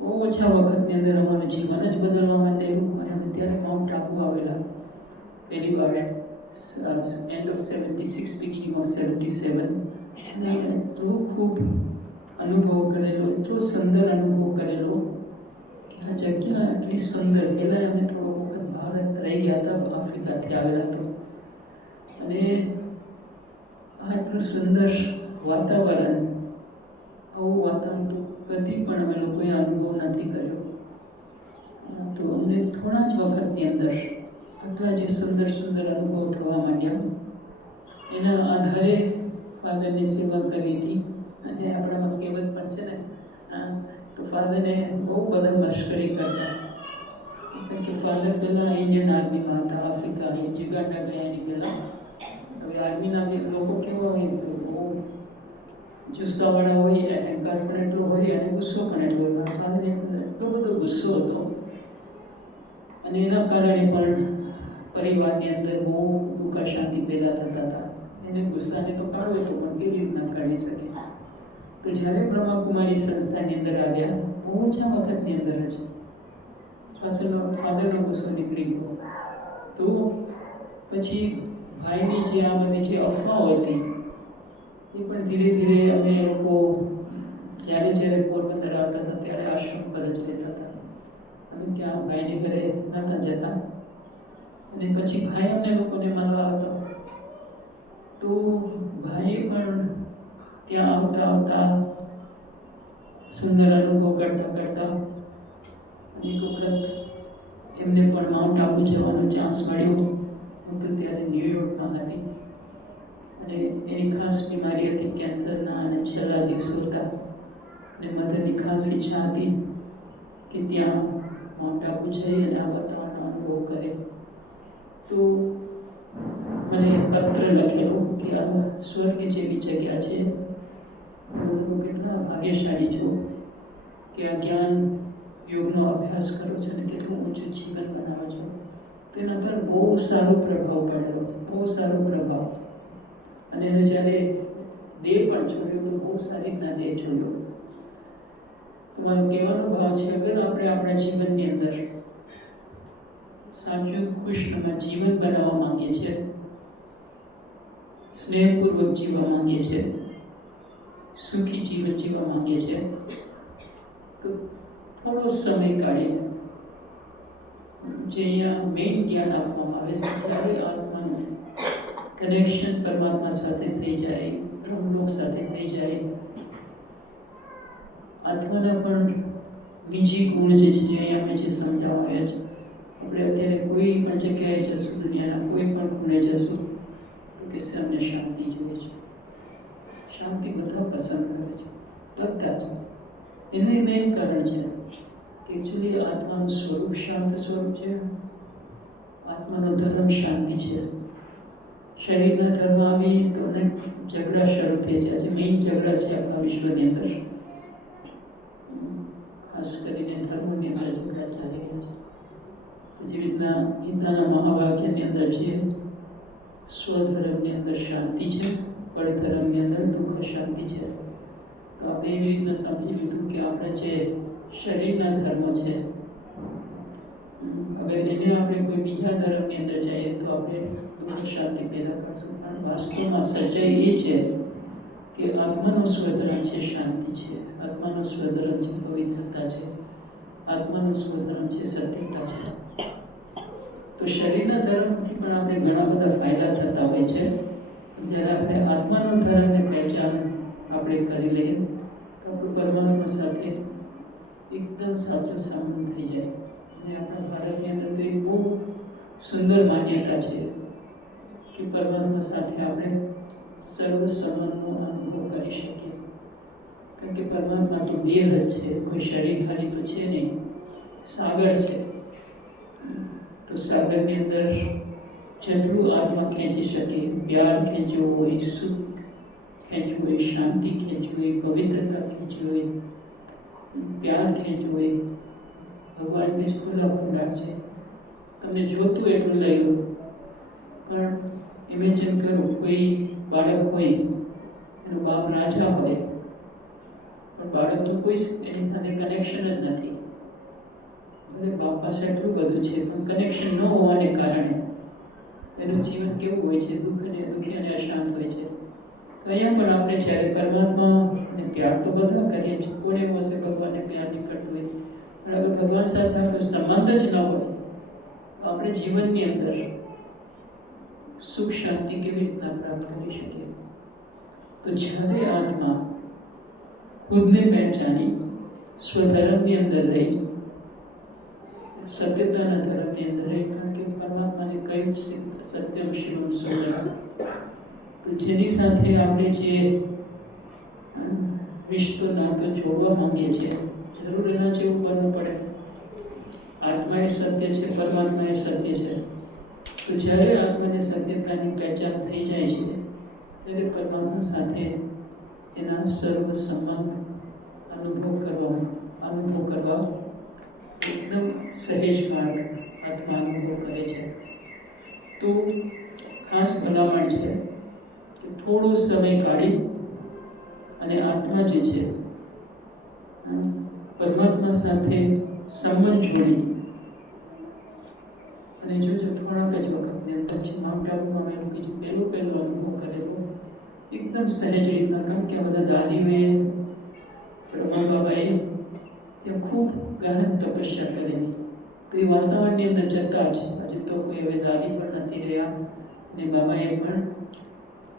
બહુ ઓછા વખતની અંદર અમારું જીવન જ બદલવા માંડેલું. અને અમે ત્યારે માઉન્ટ આબુ આવેલા પહેલી વાર એન્ડ ઓફ 76 બિગિનિંગ ઓફ 77. અને એટલો ખૂબ અનુભવ કરેલો, એટલો સુંદર અનુભવ કરેલો કે આ જગ્યા આટલી સુંદર. પહેલાં અમે થોડો વખત ભારત રહી ગયા હતા, આફ્રિકાથી આવેલા તો. અને આટલું સુંદર વાતાવરણ, આવું વાતાવરણ તો કદી પણ અમે લોકોએ અનુભવ નથી કર્યો. તો અમને થોડા જ વખતની અંદર આટલા જે સુંદર સુંદર અનુભવ થવા માંડ્યા. એના આધારે ફાધરની સેવા કરી હતી. અને આપણામાં કહેવત પણ છે ને, તો ફાધરને બહુ બધા મશ્કરી કરતા. કારણ કે ફાધર પહેલાં ઇન્ડિયન આર્મીમાં હતા, આફ્રિકા યુગાન્ડા ગયા એની પહેલાં. હવે આર્મીના લોકો કેવા હોય, બહુ જુસ્સાવાળા હોય, અહંકાર પણ એટલો હોય અને ગુસ્સો પણ એટલો હોય. મારા ફાધરને એટલો બધો ગુસ્સો હતો અને એના કારણે પણ પરિવારની અંદર બહુ દુઃખ અશાંતિ પેદા થતા હતા. એને ગુસ્સાને તો કાઢવો હતો, પણ કેવી રીતના કાઢી શકે. તો જ્યારે બ્રહ્માકુમારી સંસ્થાની અંદર આવ્યા, બહુ ઓછા વખતની અંદર જ ફાધરનો ગુસ્સો નીકળી ગયો. તો પછી ભાઈની જે આ બધી જે અફવાઓ હતી એ પણ ધીરે ધીરે અમે લોકો જ્યારે પોરબંદર આવતા હતા ત્યારે આશ્રમ પર જ રહેતા હતા. અમે ત્યાં ભાઈને ઘરે નહોતા જતા. અને પછી ભાઈ અમને લોકોને મળવા આવતો. તો ભાઈ પણ ત્યાં આવતા આવતા સુંદર અનુભવ કરતા કરતા એક વખત એમને પણ માઉન્ટ આબુ જવાનો ચાન્સ મળ્યો. હું તો ત્યારે ન્યુયોર્કમાં હતી અને એની ખાસ બીમારી હતી કેન્સરના, અને છેલ્લા દિવસો હતા. અને મધરની ખાસ ઈચ્છા હતી કે ત્યાં માઉન્ટ આબુ જઈ અને આ વાતાવરણનો અનુભવ કરે. તો મને પત્ર લખેલો કે આ સ્વર્ગ જેવી જગ્યા છે, લોકો કેટલા ભાગ્યશાળી છો કે આ જ્ઞાન યોગનો અભ્યાસ કરો છો અને કેટલું ઊંચું જીવન બનાવો છો. તેના પર બહુ સારો પ્રભાવ પડેલો, બહુ સારો પ્રભાવ. અને એને જ્યારે દેહ પણ છોડ્યો તો બહુ સારી રીતના દેહ છોડ્યો. તો મારો કહેવાનો ભાવ છે, અગર આપણે આપણા જીવનની અંદર સાચું ખુશનુમા જીવન બનાવવા માંગીએ છીએ, સ્નેહપૂર્વક જીવવા માંગીએ છીએ, સુખી જીવન જીવવા માંગીએ છીએ, તો થોડો સમય કાઢીને જે અહીંયા મેઇન જ્ઞાન આપવામાં આવે છે, જ્યારે આત્માનું કનેક્શન પરમાત્મા સાથે થઈ જાય, બ્રહ્મલોક સાથે થઈ જાય, આત્માના પણ બીજી ગુણ જે છે અહીંયા અમે જે સમજાવવા આવ્યા છે. આપણે અત્યારે કોઈ પણ જગ્યાએ જશું, દુનિયાના કોઈ પણ ખૂણે જશું તો કે અમને શાંતિ જોઈએ છે. શાંતિ બધા પસંદ કરે છે, બધા જ. એનું મેઇન કારણ છે કે એકચ્યુઅલી આત્માનું સ્વરૂપ શાંત સ્વરૂપ છે. આત્માનો ધર્મ શાંતિ છે. શરીરના ધર્મ આવી તો અનેક ઝઘડા શરૂ થઈ જાય છે. મેઇન ઝઘડા છે આખા વિશ્વની અંદર, ખાસ કરીને ધર્મની અંદર ઝઘડા ચાલી રહ્યા છે. જેવી રીતના ગીતાના મહાવાક્યની અંદર છે, સ્વધર્મની અંદર શાંતિ છે, પરધર્મની અંદર દુઃખ શાંતિ છે. તો આપણે એવી રીતના સમજી લીધું કે આપણા જે શરીરના ધર્મો છે, અગર એને આપણે કોઈ બીજા ધર્મની અંદર જઈએ તો આપણે દુઃખ શાંતિ પેદા કરશું. પણ વાસ્તવમાં સચ્ચાઈ એ છે કે આત્માનો સ્વધર્મ છે શાંતિ છે, આત્માનો સ્વધર્મ છે પવિત્રતા છે, આત્માનો સ્વધર્મ છે સત્યતા છે. તો શરીરના ધર્મથી પણ આપણે ઘણા બધા ફાયદા થતા હોય છે. જ્યારે આપણે આત્માનો ધર્મને પહેચાન આપણે કરી લઈએ તો આપણું પરમાત્મા સાથે એકદમ સાચો સંબંધ થઈ જાય. અને આપણા ભારતની અંદર તો એક બહુ સુંદર માન્યતા છે કે પરમાત્મા સાથે આપણે સર્વ સંબંધનો અનુભવ કરી શકીએ. કારણ કે પરમાત્મા તો બે જ છે, કોઈ શરીરધારી તો છે નહીં. સાગર છે. તો સાગરની અંદર જેટલું આત્મા ખેંચી શકે, પ્યાર ખેંચ્યો હોય, સુખ ખેંચ્યું હોય, શાંતિ ખેંચી હોય, પવિત્રતા ખેંચી હોય, પ્યાર ખેંચ્યો હોય, ભગવાનને જ ખુલ્લા ભંડાર છે. તમને જોતું એટલું લઈ લો. પણ ઇમેજિન કરો, કોઈ બાળક હોય, એનો બાપ રાજા હોય, પણ બાળકનું કોઈ એની સાથે કનેક્શન જ નથી. ભલે બાપ પાસે એટલું બધું છે, પણ કનેક્શન ન હોવાને કારણે એનું જીવન કેવું હોય છે? દુઃખી અને અશાંત હોય છે. તો અહીંયા પણ આપણે જ્યારે પરમાત્માને પ્યાર તો બધા કરીએ છીએ, કોણ એવું હશે ભગવાનને પ્યાર નહીં કરતો હોય? પણ અગર ભગવાન સાથે આપણો સંબંધ જ ન હોય, તો આપણે જીવનની અંદર સુખ શાંતિ કેવી રીતના પ્રાપ્ત કરી શકીએ? તો જ્યારે આત્મા ખુદને પહેચાની, સ્વધર્મની અંદર રહી, સત્યતાના ધર્મની અંદર રહી, કારણ કે પરમાત્માને કહ્યું સત્યમ શિવમ સુંદરમ. તો જેની સાથે આપણે જે રિશ્તો નાતો જોડવા માંગીએ છીએ, જરૂર એના જેવું બનવું પડે. આત્મા એ સત્ય છે, પરમાત્મા એ સત્ય છે. તો જ્યારે આત્માને સત્યતાની પહેચાન થઈ જાય છે, ત્યારે પરમાત્મા સાથે એના સર્વ સંબંધ અનુભવ કરવા એકદમ સહેજ માર્ગ આત્મા અનુભવ કરે છે. તો ખાસ ભલામણ છે કે થોડો સમય કાઢી અને આત્મા જે છે પરમાત્મા સાથે સંબંધ જોડી અને જોજો થોડાક જ વખતની અંદર છે માઉન્ટ આબુમાં અમે લોકો જે પહેલો અનુભવ કરેલો એકદમ સહેજ રીતના, કારણ કે આ બધા દાદીઓએ રમા બાબાએ ત્યાં ખૂબ ગહન તપસ્યા કરેલી. તો એ વાતાવરણની અંદર જતા જ હજુ તો કોઈ હવે દાદી પણ નથી રહ્યા, અને બાબાએ પણ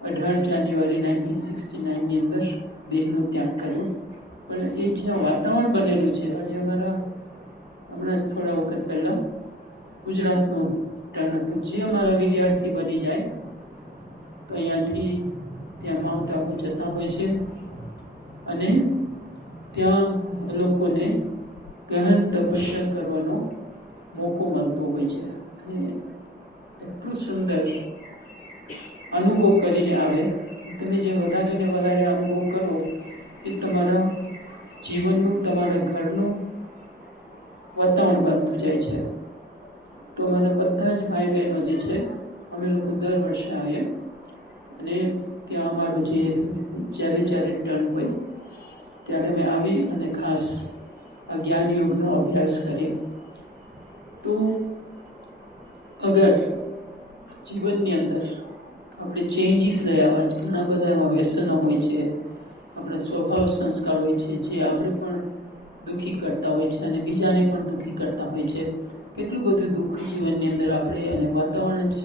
18 જાન્યુઆરી 1969ની અંદર દેહનું ત્યાગ કર્યું. પણ એ જ્યાં વાતાવરણ બનેલું છે, આજે અમારા હમણાં જ થોડા વખત પહેલાં ગુજરાતનું ટર્ન હતું, જે અમારા વિદ્યાર્થી બની જાય તો અહીંયાથી ત્યાં માઉન્ટ આબુ જતા હોય છે, અને ત્યાં લોકોને ગહન તપસ્યા કરવાનો મોકો મળતો હોય છે. અને એટલું સુંદર અનુભવ કરીને આવે. તમે જે વધારે ને વધારે અનુભવ કરો એ તમારા જીવનનું, તમારા ઘરનું વાતાવરણ બનતું જાય છે. તો અમારા બધા જ ભાઈ બહેનો જે છે, અમે લોકો દર વર્ષે આવીએ અને ત્યાં અમારું જે જ્યારે ટર્ન હોય ત્યારે અમે આવી અને ખાસ આ જ્ઞાન યોગનો અભ્યાસ કરીએ. તો અગર જીવનની અંદર આપણે ચેન્જીસ રહ્યા હોય છે, ઘણા બધા એવા વ્યસનો હોય છે, આપણા સ્વભાવ સંસ્કાર હોય છે જે આપણે પણ દુઃખી કરતા હોય છે અને બીજાને પણ દુઃખી કરતા હોય છે. કેટલું બધું દુઃખ જીવનની અંદર આપણે, અને વાતાવરણ જ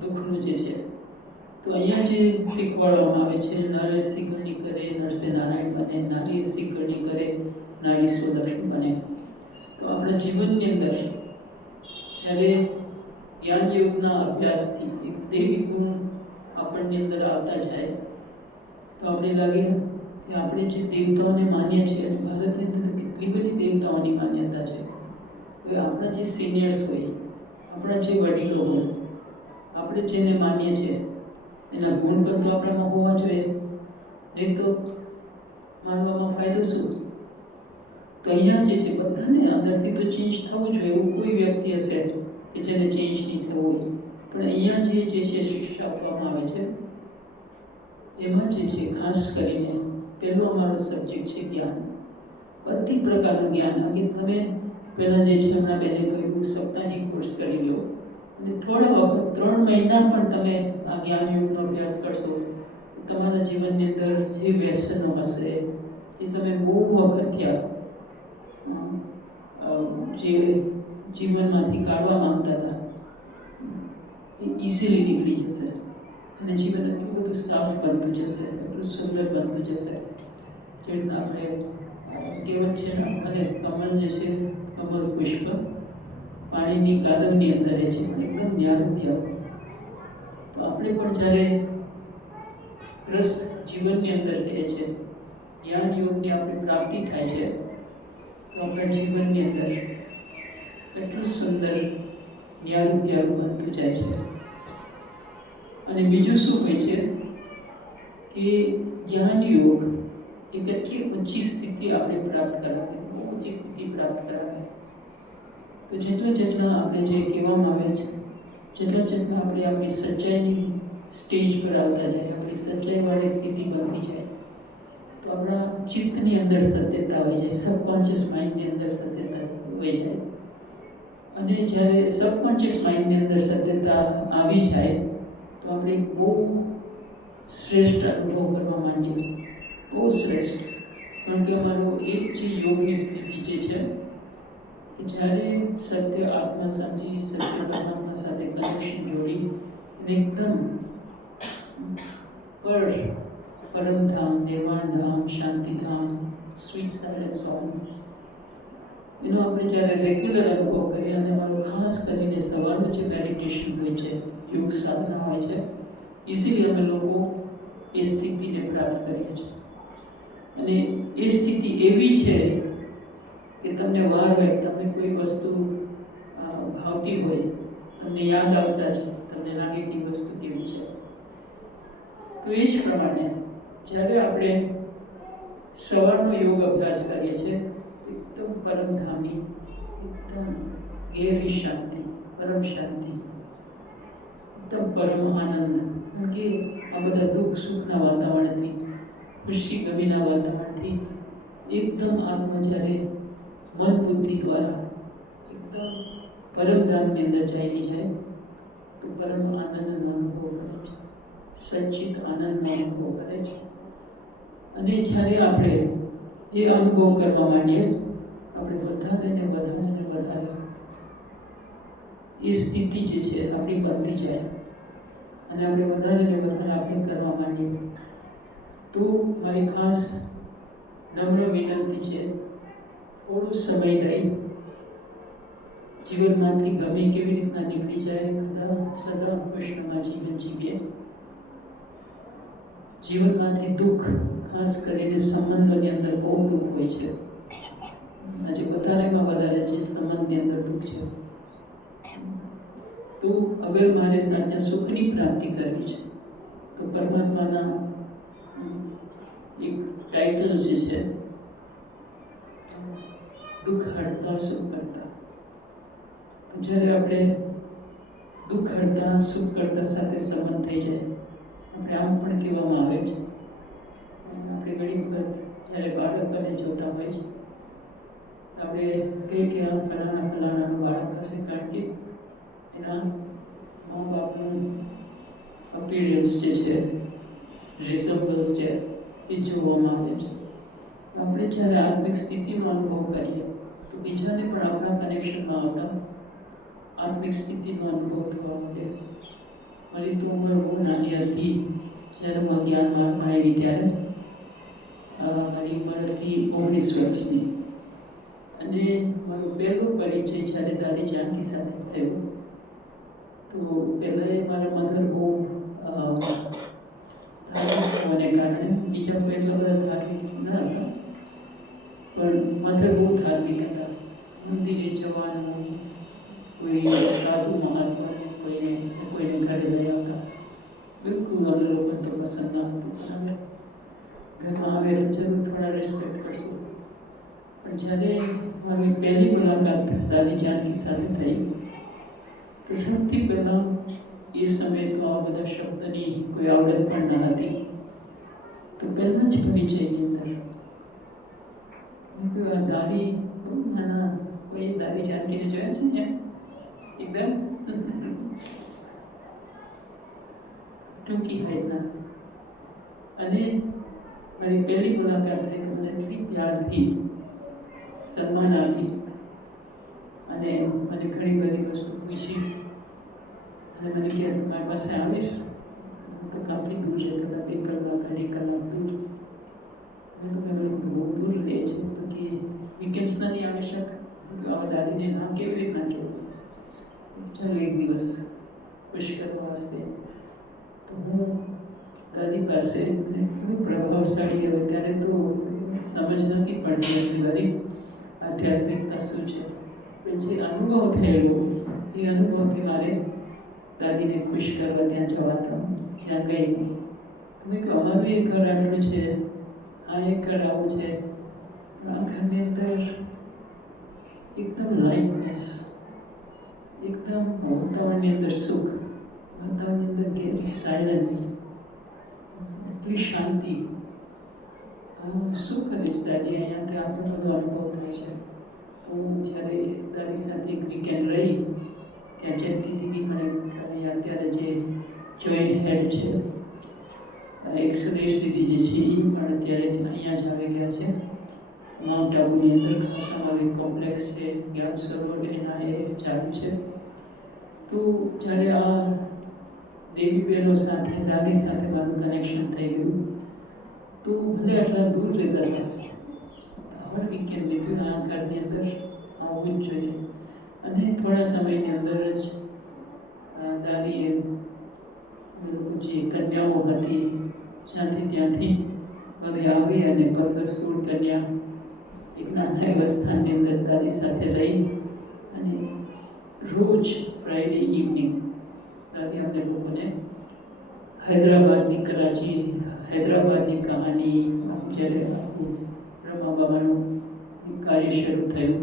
દુઃખનું જે છે. તો અહીંયા જે શીખવાડવામાં આવે છે, નરે શીખરણી કરે નરસે નારાયણ બને, નારીએ શીખરણી કરે નારી સુલક્ષ્મી બને. તો આપણા જીવનની અંદર જ્યારે જ્ઞાન યોગના અભ્યાસથી એક દેવી ગુણ આપણની અંદર આવતા જાય, તો આપણે લાગે કે આપણે જે દેવતાઓને માનીએ છીએ, ભારતની અંદર કેટલી બધી દેવતાઓની માન્યતા છે. હવે આપણા જે સિનિયર્સ હોય, આપણા જે વડીલો હોય, આપણે જેને માનીએ છીએ એના ગુણ પણ તો આપણામાં હોવા જોઈએ, નહીં તો માનવામાં ફાયદો શું? તો અહીંયા જે છે બધાને અંદરથી તો ચેન્જ થવું જોઈએ. એવું કોઈ વ્યક્તિ હશે કે જેને ચેન્જ નહીં થવું હોય, પણ અહીંયા જે છે શિક્ષા આપવામાં આવે છે એમાં જે છે ખાસ કરીને પહેલો અમારો સબ્જેક્ટ છે જ્ઞાન. બધી પ્રકારનું જ્ઞાન. કે તમે પહેલાં જે છે હમણાં બેને કહ્યું સપ્તાહિક કોર્સ કરી લો, અને થોડા વખત 3 મહિના પણ તમે આ જ્ઞાન યોગનો અભ્યાસ કરશો, તમારા જીવનની અંદર જે વ્યસનો હશે, જે તમે બહુ વખત થયા જે જીવનમાંથી કાઢવા માંગતા હતા, એ ઇઝીલી નીકળી જશે અને જીવન એટલું બધું સાફ બનતું જશે, એટલું સુંદર બનતું જશે. જે રીતના આપણે કહેવત છે ને, અને કમળ જે છે, કમળ પુષ્પ પાણીની કાદવની અંદર રહે છે, પણ એકદમ ન્યારું પ્યારું. તો આપણે પણ જ્યારે રસ જીવનની અંદર રહે છે, જ્ઞાન યોગની આપણી પ્રાપ્તિ થાય છે, તો આપણા જીવનની અંદર એટલું સુંદર ન્યારું પ્યારું બનતું જાય છે. અને બીજું શું હોય છે કે જ્ઞાન યોગ એક એટલી ઊંચી સ્થિતિ આપણે પ્રાપ્ત કરાવે, બહુ ઊંચી સ્થિતિ પ્રાપ્ત કરાવે. તો જેટલા આપણે જે કહેવામાં આવે છે, જેટલા આપણે આપણી સચ્ચાઈની સ્ટેજ પર આવતા જાય, આપણી સચ્ચાઈવાળી સ્થિતિ બનતી જાય, તો આપણા ચિત્તની અંદર સત્યતા હોય જાય, સબકોન્શિયસ માઇન્ડની અંદર સત્યતા હોય જાય. અને જ્યારે સબકોન્શિયસ માઇન્ડની અંદર સત્યતા આવી જાય તો આપણે બહુ શ્રેષ્ઠ અનુભવ કરવા માંડીએ, બહુ શ્રેષ્ઠ. કારણ કે અમારો એક જે યોગની સ્થિતિ જે છે કે જ્યારે સત્ય આત્મા સમજી, સત્ય પરમાત્મા સાથે કનેક્શન જોડી એકદમ પરમધામ, નિર્વાણધામ, શાંતિધામ, સ્વીટ સાયલેન્સ સોંગ, એનો આપણે જ્યારે રેગ્યુલર અનુભવ કરીએ. અને અમારો ખાસ કરીને સવારનું જે મેડિટેશન હોય છે, યોગ સાધના હોય છે, ઇઝીલી અમે લોકો એ સ્થિતિને પ્રાપ્ત કરીએ છીએ. અને એ સ્થિતિ એવી છે કે તમને વાર હોય, તમને કોઈ વસ્તુ ભાવતી હોય, તમને યાદ આવતા જ તમને લાગે કે એ વસ્તુ કેવી છે. તો એ જ પ્રમાણે જ્યારે આપણે સવારનો યોગ અભ્યાસ કરીએ છીએ, એકદમ પરમધામી, એકદમ ગહેરી શાંતિ, પરમ શાંતિ, એકદમ પરમ આનંદ. કારણ કે આ બધા દુઃખ સુખના વાતાવરણથી, ખુશી ગમીના વાતાવરણથી એકદમ આત્મા જ્યારે મન બુદ્ધિ દ્વારા એકદમ પરમધામની અંદર ચાલી જાય તો પરમ આનંદનો અનુભવ કરે છે, સચ્ચિત આનંદનો અનુભવ કરે છે. અને જ્યારે આપણે એ અનુભવ કરવા માંડીએ, આપણે વધારે ને વધારે એ સ્થિતિ જે છે આપણી બનતી જાય. અને આપણે વધારે ને વધારે આપણે કરવા માંડીએ. તો મારી ખાસ નમ્ર વિનંતી છે, થોડો સમય લઈ જીવનમાંથી ગમે કેવી રીતના નીકળી જાય, સદા કૃષ્ણમાં જીવન જીવીએ. જીવનમાંથી દુઃખ, ખાસ કરીને સંબંધોની અંદર બહુ દુઃખ હોય છે. આજે વધારેમાં વધારે જે સંબંધની અંદર દુઃખ છે. તો અગર મારે સાચા સુખની પ્રાપ્તિ કરવી છે તો પરમાત્માના એક ટાઇટલ જે છે, દુઃખ હરતા સુખ કરતા. તો જ્યારે આપણે દુઃખ હરતા સુખ કરતા સાથે સંબંધ થઈ જાય, આપણે આમ પણ કહેવામાં આવે છે, આપણે ઘણી વખત જ્યારે બાળકોને જોતા હોય છે, આપણે કહીએ કે આ ફલાણાનું બાળક હશે, કારણ કે એના મા બાપનું અપીયરન્સ જે છે, રિઝલ્ટસ છે, એ જોવામાં આવે છે. આપણે જ્યારે આત્મિક સ્થિતિનો અનુભવ કરીએ તો બીજાને પણ આપણા કનેક્શનમાં આવતા આત્મિક સ્થિતિનો અનુભવ થવા માંડે. મારી તો ઉંમર બહુ નાની હતી જ્યારે હું જ્ઞાનમાં આવી, ત્યારે મારી ઉંમર હતી 19 વર્ષની. અને મારો પહેલો પરિચય જ્યારે દાદી જાનકી સાથે થયો, તો પહેલાં મારા મધર બહુ ધાર્મિક હોવાને કારણે, બીજા કોઈ એટલા બધા ધાર્મિક ન હતા, પણ મધર બહુ ધાર્મિક હતા. મંદિરે જવાનું, કોઈ સાધુ મહાત્માને કોઈને ઘરે લઈ આવતા, બિલકુલ અમે લોકોને તો પસંદ ના હતું. પણ અમે ઘરમાં આવે તો જરૂર થોડા રિસ્પેક્ટ કરશું. પણ જ્યારે મારી પહેલી મુલાકાત દાદી જાનકી સાથે થઈ, તો સૌથી પહેલાં એ સમયે તો આ બધા શબ્દની કોઈ આવડત પણ ન હતી. તો પહેલાં જ પરિચયની અંદર દાદી બહુ નાના, કોઈ દાદી જાનકીને જોયા છે ને, એકદમ ટૂંકી હાઈટના. અને મારી પહેલી મુલાકાત થઈ તો મને એટલી પ્યારથી સન્માન આપી અને મને ઘણી બધી વસ્તુ પૂછી. અને મને કહે મારી પાસે આવીશ, તો કાફી દૂર રહેતા હતા, 2 કલાક 2.5 કલાક દૂર. મેં તો બહુ દૂર રહે છે, તો કે વીકેન્ડ્સના નહીં આવી શક, આવા દાદીને હા કેવી રીતના કહેવું. ચાલો એક દિવસ ખુશ કરવા વાસ્તે. તો હું દાદી પાસે એટલું પ્રભાવશાળી, હવે ત્યારે તો સમજ નથી પડતી એટલી બધી આધ્યાત્મિકતા શું છે. પણ જે અનુભવ થયેલો એ અનુભવથી મારે દાદીને ખુશ કરવા ત્યાં જવાતું. ત્યાં ગઈ મેં કે અમારું એ ઘર આટલું છે, આ એક ઘર આવું છે, પણ આ ઘરની અંદર એકદમ લાઇટનેસ, એકદમ વાતાવરણની અંદર સુખ, વાતાવરણની અંદર ગેરી સાયલન્સ, એટલી શાંતિ. શું કરીશ દાદી, અહીંયાથી આપણો બધો અનુભવ થાય છે. તો હું જ્યારે દાદી સાથે એક વીકેન્ડ રહી ત્યાં જયંતિ દીદી મને અત્યારે જે જોઈન્ટ હેડ છે, એક સુરેશ દીદી જે છે એ પણ અત્યારે અહીંયા જ આવી ગયા છે. માઉન્ટ આબુની અંદર ખાસામાં એક કોમ્પ્લેક્સ છે, જ્ઞાન સરોવર એના એ ચાલુ છે. તો જ્યારે આ દેવી બહેનો સાથે દાદી સાથે મારું કનેક્શન થઈ ગયું, તો ભલે આટલા દૂર રહેતા હતા, હર વીકેન્ડ મેં કહ્યું આ ઘરની અંદર આવવું જ જોઈએ. અને થોડા સમયની અંદર જ દાદીએ જે કન્યાઓ હતી ત્યાંથી બધે આવી અને 15-16 કન્યા એક નાના એવા સ્થાનની અંદર દાદી સાથે રહી અને રોજ ફ્રાઈડે ઇવનિંગ દાદી અમને લોકોને હૈદરાબાદની કરાચી, હૈદરાબાદની કહાની, જ્યારે આખું રમા બાબાનું કાર્ય શરૂ થયું,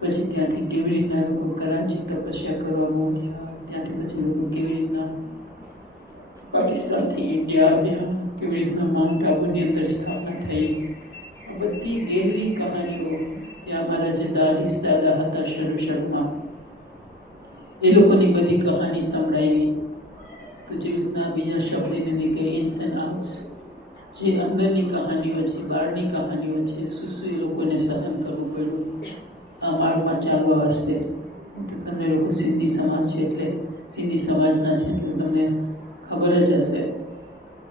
પછી ત્યાંથી કેવી રીતના લોકો કરાચી તપસ્યા કરવા પહોંચ્યા, ત્યાંથી પછી લોકો કેવી રીતના પાકિસ્તાનથી ઇન્ડિયા આવ્યા, કેવી રીતના માઉન્ટ આબુની અંદર સ્થાપના થઈ, આ બધી ગહેરી કહાનીઓ ત્યાં અમારા જે દાદી દાદા હતા શરૂમાં એ લોકોની બધી કહાની સંભળાવી. તો જે રીતના બીજા શબ્દને દીકે ઇન્સ એન્ડ આઉટ્સ, જે અંદરની કહાનીઓ છે, બહારની કહાનીઓ છે, શું એ લોકોને સહન કરવું પડ્યું આ માર્ગમાં ચાલવા વાસ્તે. તમને લોકો સિંધી સમાજ છે એટલે સિંધી સમાજના છે એટલે તમને ખબર જ હશે.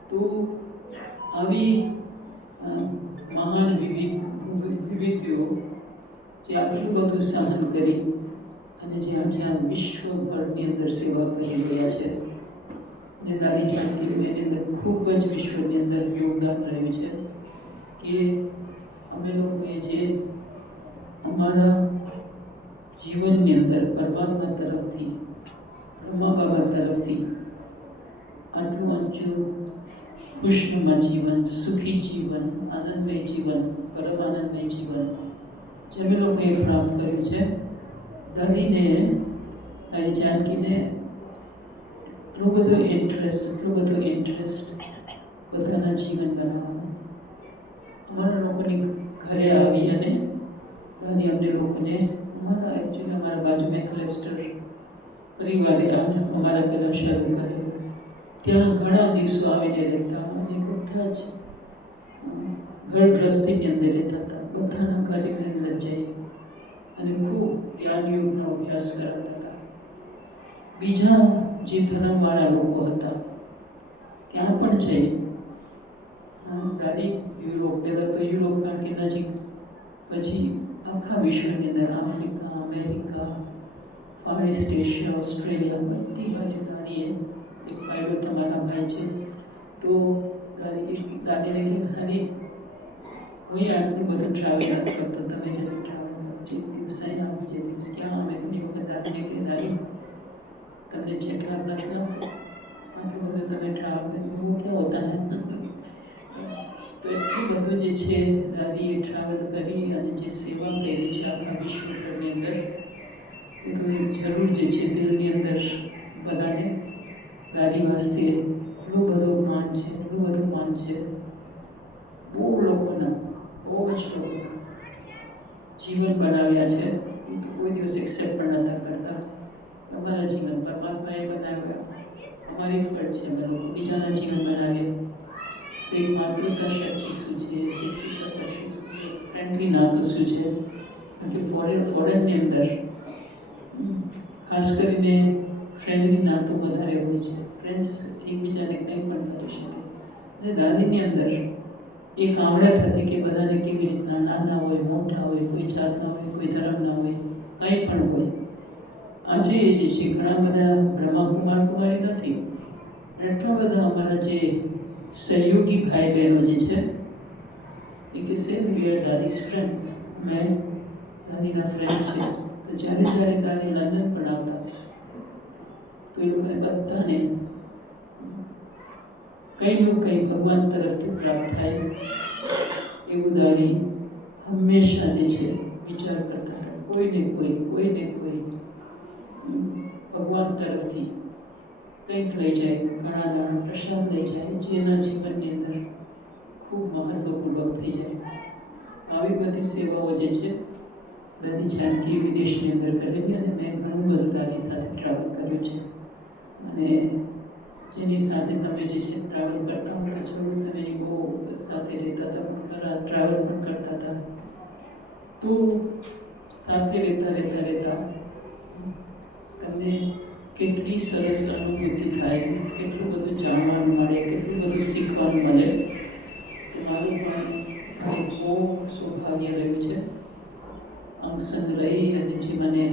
તો આવી મહાન વિભૂતિઓ જે આટલું બધું સહન કરી અને જ્યાં વિશ્વભરની અંદર સેવા કરી રહ્યા છે, અને દાદી જાનકી એની અંદર ખૂબ જ વિશ્વની અંદર યોગદાન રહ્યું છે કે અમે લોકોએ જે અમારા જીવનની અંદર પરમાત્મા તરફથી, બ્રહ્મા બાબા તરફથી આટલું ઊંચું ખુશનુમા જીવન, સુખી જીવન, આનંદમય જીવન, પરમ આનંદમય જીવન જે અમે લોકોએ પ્રાપ્ત કર્યું છે. દાદી જાનકીને એટલો બધો ઇન્ટરેસ્ટ બધાના જીવન બનાવવાનો. અમારા લોકોની ઘરે આવી અને દાદી અમને લોકોને અમારા બાજુમાં ક્લસ્ટર પરિવારે અમારા પહેલાં શરૂ કર્યું. ત્યાં ઘણા દિવસો આવીને રહેતા અને બધા જ ઘર ગ્રસ્તીની અંદર રહેતા હતા. બધાના ઘરની અંદર જઈ અને ખૂબ જ્ઞાન યોગનો અભ્યાસ કરાવતા હતા. બીજા જે ધર્મવાળા લોકો હતા ત્યાં પણ જઈ દાદી યુરોપ, પહેલાં તો યુરોપ કારણ કે નજીક, પછી આખા વિશ્વની અંદર Africa, America, far east Asia, Australia, બધી બાજુ દાદીએ એક પાયલોટ અમારા ભાઈ છે. તો દાદીને કે ખાલી હું આટલું બધું ટ્રાવેલ નથી કરતો, તમે જ્યારે ટ્રાવેલ કરો જે દિવસ અહીં આવું જે દિવસ ક્યાં અમે ઘણી વખત દાદીને કે દાદી તમને જેટલા આટલું બધું તમે ટ્રાવેલ કર્યું वो क्या होता है. તો એટલું બધું જે છે દાદીએ ટ્રાવેલ કરી અને જે સેવા કરી છે આખા વિશ્વભરની અંદર, એ તો જરૂર જે છે દિલની અંદર બધાને દાદી વાસ્તે એટલું બધું માન છે. બહુ લોકોના, બહુ જ લોકો જીવન બનાવ્યા છે, કોઈ દિવસ એક્સેપ્ટ પણ નહોતા કરતા. અમારા જીવન પરમાત્માએ બનાવ્યા, અમારી ફરજ છે અમે લોકો બીજાના જીવન બનાવ્યા. તો એક માતૃતા શક્તિ શું છે, શિક્ષિતા શક્તિ શું છે, ફ્રેન્ડલી નાતો શું છે. કારણ કે ફોરેનની અંદર ખાસ કરીને ફ્રેન્ડલી નાતો વધારે હોય છે. ફ્રેન્ડ્સ એકબીજાને કંઈ પણ કરી શકે. અને દાદીની અંદર એક આવડત હતી કે બધાને કેવી રીતના, નાના હોય, મોટા હોય, કોઈ જાતના હોય, કોઈ ધર્મના હોય, કંઈ પણ હોય. આજે જે છે ઘણા બધા કુમારી નથી, એટલા બધા અમારા જે સહયોગી ભાઈ બહેનો જે છે એ કે સે વી આર દાદીઝ ફ્રેન્ડ્સ. મેં દાદીના ફ્રેન્ડ્સ છે. તો જ્યારે દાદી લંડન પણ આવતા તો એ લોકોને બધાને કંઈનું કંઈ ભગવાન તરફથી પ્રાપ્ત થાય એવું દાદી હંમેશા જે છે વિચાર કરતા હતા. કોઈને કોઈ ભગવાન તરફથી કંઈક લઈ જાય, ઘણા દાણા પ્રસાદ લઈ જાય, જેના જીવનની અંદર ખૂબ મહત્વપૂર્વક થઈ જાય. આવી બધી સેવાઓ જે છે દાદી જાનકી વિદેશની અંદર કરેલી, અને મેં ઘણું બધું દાદી સાથે ટ્રાવેલ કર્યું છે. અને જેની સાથે તમે જે છે ટ્રાવેલ કરતા હો તો જરૂર તમે બહુ સાથે રહેતા હતા, પણ ખરા ટ્રાવેલ પણ કરતા હતા. તો સાથે રહેતા તમને કેટલી સરસ અનુભૂતિ થાય, કેટલું બધું જાણવાનું મળે, કેટલું બધું શીખવાનું મળે. તો મારું પણ એક બહુ સૌભાગ્ય રહ્યું છે અંગસંગ રહી, અને જે મને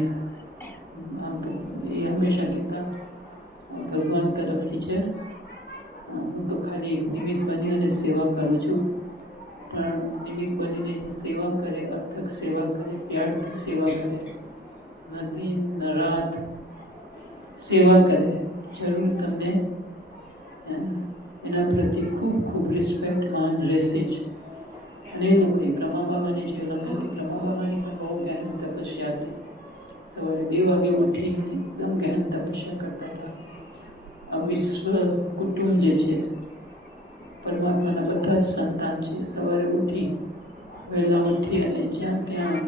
આમ તો એ હંમેશા કહેતા ભગવાન તરફથી છે. હું તો ખાલી એક નિમિત્ત બની અને સેવા કરું છું, પણ નિમિત્ત બનીને સેવા કરે, અર્થક સેવા કરે, પ્યારથી સેવા કરે, નદી નરાત સેવા કરે, જરૂર તમને એના પ્રત્યે ખૂબ રિસ્પેક્ટ માન રહેશે જ. નહીં તો કોઈ બ્રહ્મા બાબાની જે લખી, બ્રહ્મા બાબાની પણ બહુ ગહેન તપસ્યા હતી. સવારે 2 વાગે ઉઠી એકદમ ગહેન તપસ્યા કરતા હતા. આ વિશ્વ કુટુંબ જે છે પરમાત્માના બધા જ સંતાન છે. સવારે વહેલા ઉઠી અને જ્યાં ત્યાં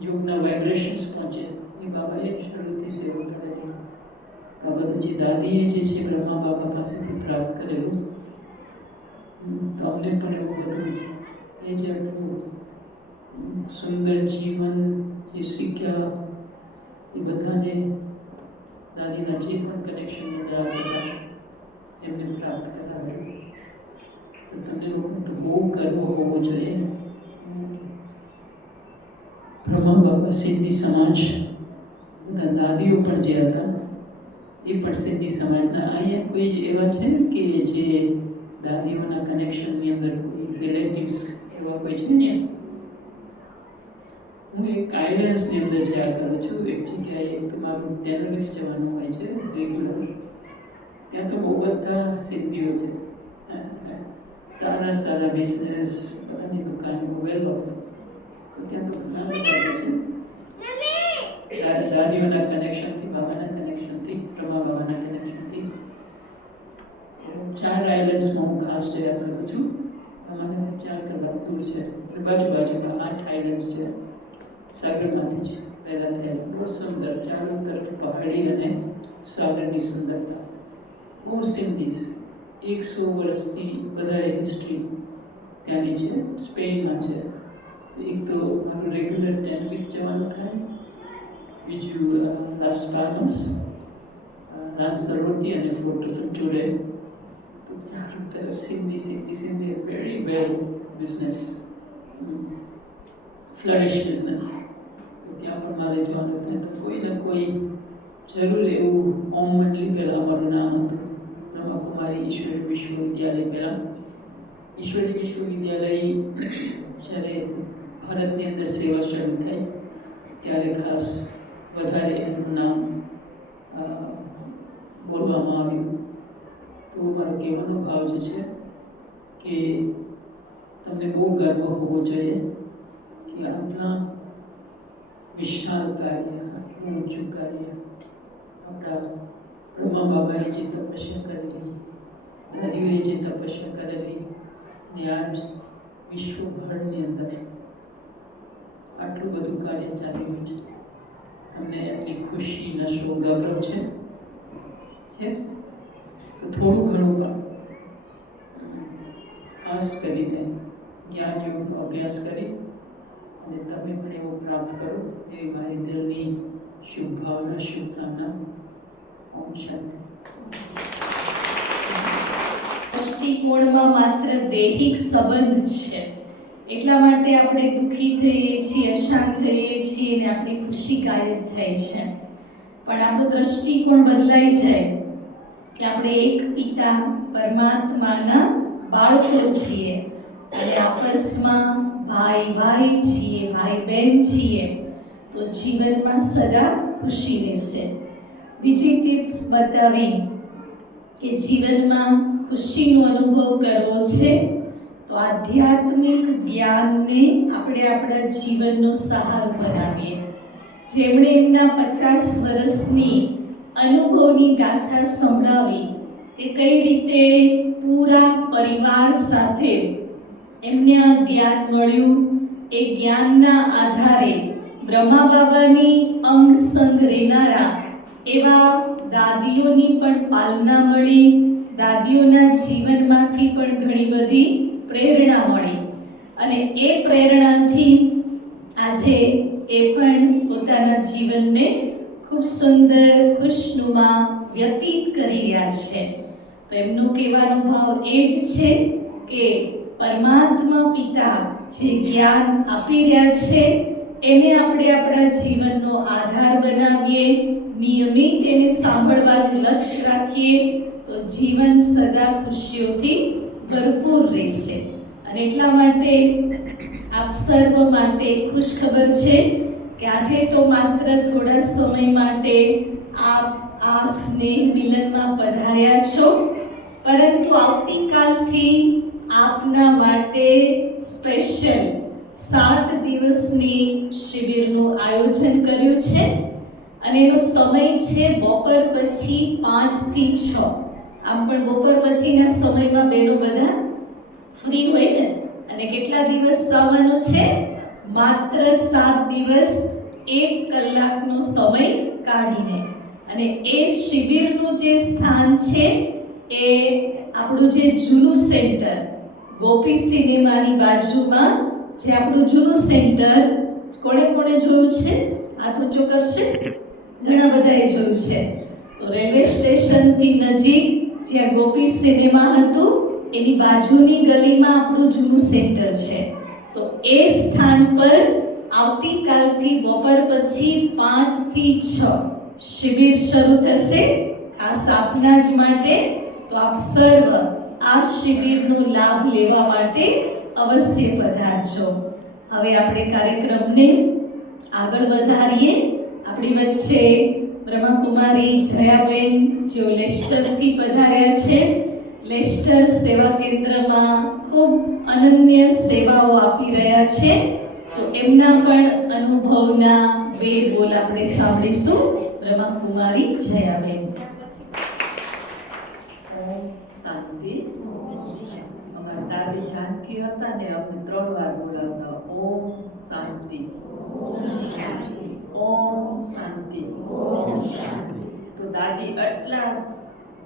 યોગના વાઇબ્રેશન્સ પહોંચે એ બાબાએ શરૂથી સેવા કરેલી. આ બધું જે દાદીએ જે છે બ્રહ્મા બાબા પાસેથી પ્રાપ્ત કરેલું, તો અમને પણ એવું બધું એ જે આટલું સુંદર જીવન જે શીખ્યા એ બધાને દાદીના જે પણ કનેક્શન ધરાવતા એમને પ્રાપ્ત કરાવ્યું. તો તમને લોકોને તો બહુ ગર્વ હોવો જોઈએ. બ્રહ્મા બાબા સિદ્ધિ સમાજ, બધા દાદીઓ પણ જે હતા એ પણ સિદ્ધિ સમાજના. અહીંયા કોઈ જ એવા છે કે જે દાદીઓના કનેક્શનની અંદર કોઈ રિલેટિવ્સ એવા કોઈ છે ને? હું એક ગાઈડન્સની અંદર જ્યાં કરું છું, એક જગ્યાએ તમારું ટેનરિફ જવાનું હોય છે રેગ્યુલર. ત્યાં તો બહુ બધા સિદ્ધિઓ છે, સારા બિઝનેસ, બધાની દુકાનો, વેલ ઓફ. તો ત્યાં તો ઘણા બધા છે દાદીઓના કનેક્શનથી, બાબાના કનેક્શનથી, બ્રહ્મા બાબાના કનેક્શનથી. 4 આઇલેન્ડ્સમાં હું ખાસ જયા કરું છું. અમારાથી 4 કલાક દૂર છે, બાજુમાં 8 આઇલેન્ડ્સ છે. સાગરમાંથી જ પેદા થયેલા, બહુ સુંદર, ચારો તરફ પહાડી અને સાગરની સુંદરતા. બહુ સિન્ધીસ, 100 વર્ષથી વધારે હિસ્ટ્રી ત્યાંની છે. સ્પેનમાં છે. એક તો મારું રેગ્યુલર ટેનરિફ જવાનું થાય, બીજું લાસ પાલમસ, લાન્સરોટી અને ફોર્ટ ફુન્ટુરે. તો ચારો તરફ Sindhi, very well business, flourish business. તો ત્યાં પણ મારે જવાનું થાય. તો કોઈ ને કોઈ જરૂર એવું ઓમ મંડલી પહેલાં અમારું નામ હતું, બ્રહ્માકુમારી ઈશ્વરી વિશ્વવિદ્યાલય. પહેલાં ઈશ્વરી વિશ્વવિદ્યાલય જ્યારે ભારતની અંદર સેવા શરૂ થઈ ત્યારે ખાસ વધારે એનું નામ બોલવામાં આવ્યું. તો મારો કહેવાનો ભાવ જે છે કે તમને બહુ ગર્વ હોવો જોઈએ કે આટલા વિશાળ કાર્ય, આટલું ઊંચું કાર્ય આપણા બ્રહ્મા બાબાએ જે તપસ્યા કરેલી, દાદીઓએ જે તપસ્યા કરેલી, અને આજ વિશ્વભરની અંદર આટલું બધું કાર્ય ચાલી રહ્યું છે. તમને એટલી ખુશી, નશો, ગૌરવ છે? તો થોડું ઘણું પણ ખાસ કરીને જ્ઞાન યોગનો અભ્યાસ કરી અને તમે પણ એવો પ્રાપ્ત કરો એવી મારી દિલની શુભ ભાવના, શુભકામના. ઓમ શાંતિ. દૃષ્ટિકોણમાં માત્ર દૈહિક સંબંધ છે, એટલા માટે આપણે દુઃખી થઈએ છીએ, અશાંત થઈએ છીએ અને આપણી ખુશી ગાયબ થાય છે. પણ આપણો દૃષ્ટિકોણ બદલાઈ જાય કે આપણે એક પિતા પરમાત્માના બાળકો છીએ અને આપસમાં ભાઈ છીએ, ભાઈ બહેન છીએ. તો જીવનમાં સદા ખુશી રહેશે. બીજી ટિપ્સ બતાવી કે જીવનમાં ખુશીનો અનુભવ કરવો છે તો આધ્યાત્મિક જ્ઞાનને આપણે આપણા જીવનનો સહારો બનાવીએ. જેમણે એમના 50 વર્ષની અનુભવની ગાથા સંભળાવી કે કઈ રીતે પૂરા પરિવાર સાથે એમને આ જ્ઞાન મળ્યું, એ જ્ઞાનના આધારે બ્રહ્મા બાબાની અંગ સંગ રહેનારા એવા દાદીઓની પણ પાલના મળી, દાદીઓના જીવનમાંથી પણ ઘણી બધી પ્રેરણા મળી અને એ પ્રેરણાથી આજે એ પણ પોતાના જીવનને ખૂબ સુંદર ખુશનુમા વ્યતીત કરી રહ્યા છે. તો એમનો કહેવાનો ભાવ એ જ છે કે પરમાત્મા પિતા જે જ્ઞાન આપી રહ્યા છે એને આપણે આપણા જીવનનો આધાર બનાવીએ, નિયમિત એને સાંભળવાનું લક્ષ્ય રાખીએ તો જીવન સદા ખુશીઓથી ભરપૂર રહેશે. અને એટલા માટે આપ સર્વ માટે ખુશ ખબર છે કે આજે તો માત્ર થોડા સમય માટે આપ આ સ્નેહ મિલનમાં પધાર્યા છો, પરંતુ આવતીકાલથી આપના માટે સ્પેશિયલ 7 દિવસની શિબિરનું આયોજન કર્યું છે અને એનો સમય છે બપોર પછી 5 થી 6. આમ પણ બપોર પછીના સમયમાં બહેનો બધા ફ્રી હોય ને, અને કેટલા દિવસ આવવાનું છે? માત્ર 7 દિવસ 1 કલાકનો સમય કાઢીને. અને એ શિબિરનું જે સ્થાન છે એ આપણું જે જૂનું સેન્ટર ગોપી સિનેમાની બાજુમાં, જે આપણું જૂનું સેન્ટર, કોણે કોણે જોયું છે? હાથ ઊંચો કરશે. ઘણા બધાએ જોયું છે. તો રેલવે સ્ટેશનથી નજીક જ્યાં ગોપી સિનેમા હતું એની બાજુની ગલીમાં આપણું જૂનું સેન્ટર છે. તો એ સ્થાન પર આવતીકાલથી બપોર પછી 5 થી 6 શિબિર શરૂ થશે, ખાસ આપના જ માટે. તો આપ સર્વ આ શિબિરનો લાભ લેવા માટે અવશ્ય પધારજો. હવે આપણે કાર્યક્રમને આગળ વધારીએ. આપણી વચ્ચે બ્રહ્માકુમારી જયાબેન જેઓ લેસ્ટરથી પધાર્યા છે. લેસ્ટર સેવા કેન્દ્રમાં ખૂબ અનન્ય સેવાઓ આપી રહ્યા છે. તો એમના પણ અનુભવના 2 બોલ આપણે સાંભળીશું. બ્રહ્માકુમારી જયાબેન. ઓમ શાંતિ. અમારા દાદી જાનકી હતા ને, અમે 3 વાર બોલાવતા ઓમ શાંતિ, ઓમ શાંતિ. તો દાદી એટલા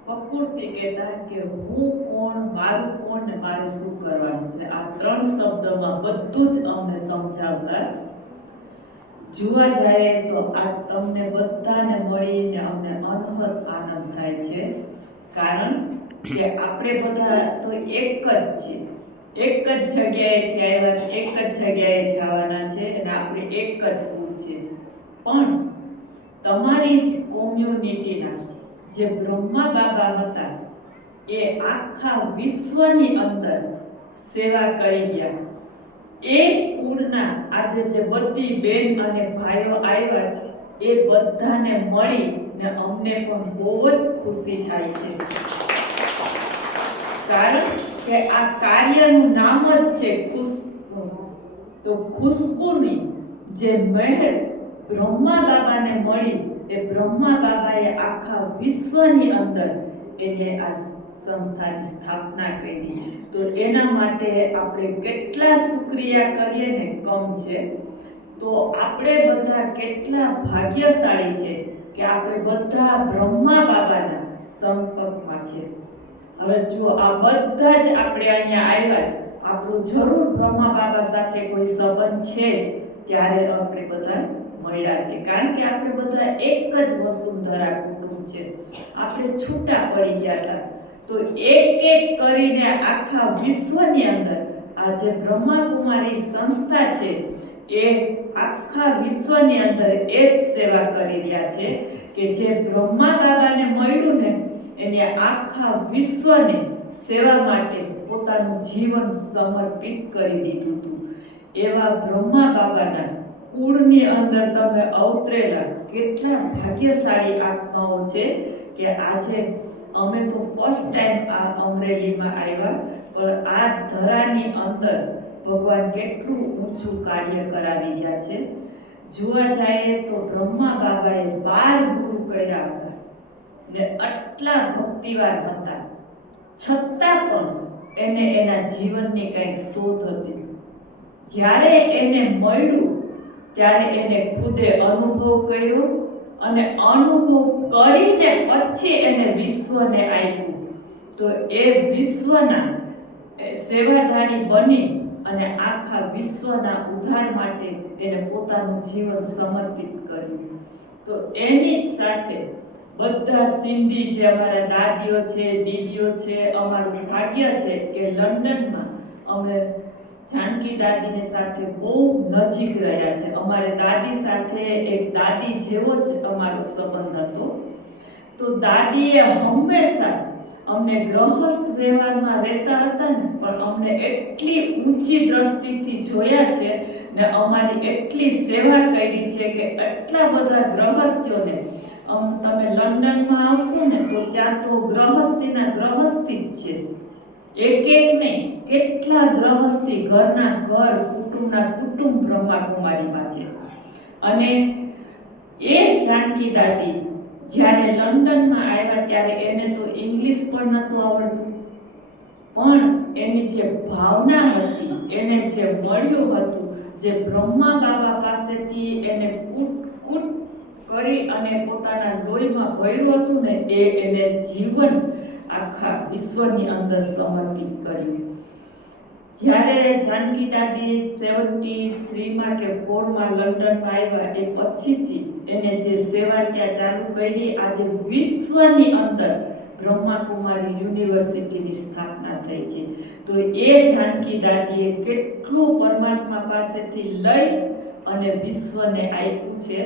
ફકુરથી કહેતા કે હું કોણ, મારું કોણ ને મારે શું કરવાનું છે. આ 3 શબ્દમાં બધું જ અમને સમજાવતા. જોવા જાય તો આ તમને બધાને મળીને અમને અનહદ આનંદ થાય છે. કારણ કે આપણે બધા તો એક જ છીએ, એક જ જગ્યાએથી આવ્યા, એક જ જગ્યાએ જવાના છે અને આપણે એક જ કુળ છે. પણ તમારી જ કોમ્યુનિટીના જે બ્રહ્મા બાબા હતા એ આખા વિશ્વની અંદર સેવા કરી ગયા. એ કુળના આજે જે બધી બેન અને ભાઈઓ આવ્યા એ બધાને મળી ને અમને પણ બહુ જ ખુશી થાય છે. કારણ કે આ કાર્યનું નામ જ છે ખુશ્બુ. તો ખુશ્બુની જે મહેર બ્રહ્મા બાબાને મળી, એ બ્રહ્મા બાબાએ આખા વિશ્વની અંદર એને આ સંસ્થાની સ્થાપના કરી. તો એના માટે આપણે કેટલા શુક્રિયા કરીએ ને કમ છે. તો આપણે બધા કેટલા ભાગ્યશાળી છે કે આપણે બધા બ્રહ્મા બાબાના સંપર્કમાં છે. હવે જો આ બધા જ આપણે અહીંયા આવ્યા છે, આપણું જરૂર બ્રહ્મા બાબા સાથે કોઈ સંબંધ છે જ, ત્યારે આપણે બધા મળ્યા છે. કારણ કે આપણે બધા એક જ વસુંધરા કુટુંબ છે. આપણે છૂટા પડી ગયા હતા. તો એક એક કરીને આખા વિશ્વની અંદર આ જે બ્રહ્માકુમારી સંસ્થા છે એ આખા વિશ્વની અંદર એ જ સેવા કરી રહ્યા છે કે જે બ્રહ્મા બાબાને મળ્યું ને એને આખા વિશ્વને સેવા માટે પોતાનું જીવન સમર્પિત કરી દીધું હતું. એવા બ્રહ્મા બાબાના કુળની અંદર તમે અવતરેલા કેટલા ભાગ્યશાળી આત્માઓ છે કે આજે અમે તો ફર્સ્ટ ટાઈમ આ અમરેલીમાં આવ્યા, પણ આ ધરાની અંદર ભગવાન કેટલું ઊંચું કાર્ય કરાવી રહ્યા છે. જોવા જઈએ તો બ્રહ્મા બાબાએ 12 ગુરુ કર્યા હતા ને આટલા ભક્તિવાન હતા, છતાં પણ એને એના જીવનની કંઈક શોધ હતી. જ્યારે એને મળ્યું ત્યારે એને ખુદે અનુભવ કર્યો અને અનુભવ કરીને પછી એને વિશ્વને આપ્યું. તો એ વિશ્વના સેવાધારી બની અને આખા વિશ્વના ઉદ્ધાર માટે એને પોતાનું જીવન સમર્પિત કર્યું. તો એની જ સાથે બધા સિંધી જે અમારા દાદીઓ છે, દીદીઓ છે, અમારું ભાગ્ય છે કે લંડનમાં અમે જાનકી દાદીની સાથે બહુ નજીક રહ્યા છે. અમારે દાદી સાથે એક દાદી જેવો જ અમારો સંબંધ હતો. તો દાદીએ હંમેશા અમને ગ્રહસ્થ વ્યવહારમાં રહેતા હતા ને, પણ અમને એટલી ઊંચી દ્રષ્ટિથી જોયા છે ને અમારી એટલી સેવા કરી છે કે એટલા બધા ગ્રહસ્થીઓને તમે લંડનમાં આવશો ને તો ત્યાં તો ગ્રહસ્થીના ગ્રહસ્થી જ છે, એક નહીં, કેટલા ગ્રહસ્થી ઘરના ઘર, કુટુંબના કુટુંબ બ્રહ્માકુમારીમાં છે. અને એ જાનકી દાદી જ્યારે લંડનમાં આવ્યા ત્યારે એને તો ઇંગ્લિશ પણ નહોતું આવડતું, પણ એની જે ભાવના હતી, એને જે મળ્યું હતું, જે બ્રહ્મા બાબા પાસેથી એને કૂટ કરી અને પોતાના લોહીમાં ભર્યું હતું ને, એને જીવન આખા વિશ્વની અંદર સમર્પિત કર્યું. જ્યારે જાનકી દાદી 73માં કે 4માં લંડનમાં આવ્યા એ પછીથી એને જે સેવા ત્યાં ચાલુ કરી, આજે વિશ્વની અંદર બ્રહ્માકુમારી યુનિવર્સિટીની સ્થાપના થઈ છે. તો એ જાનકી દાદીએ કેટલું પરમાત્મા પાસેથી લઈ અને વિશ્વને આપ્યું છે.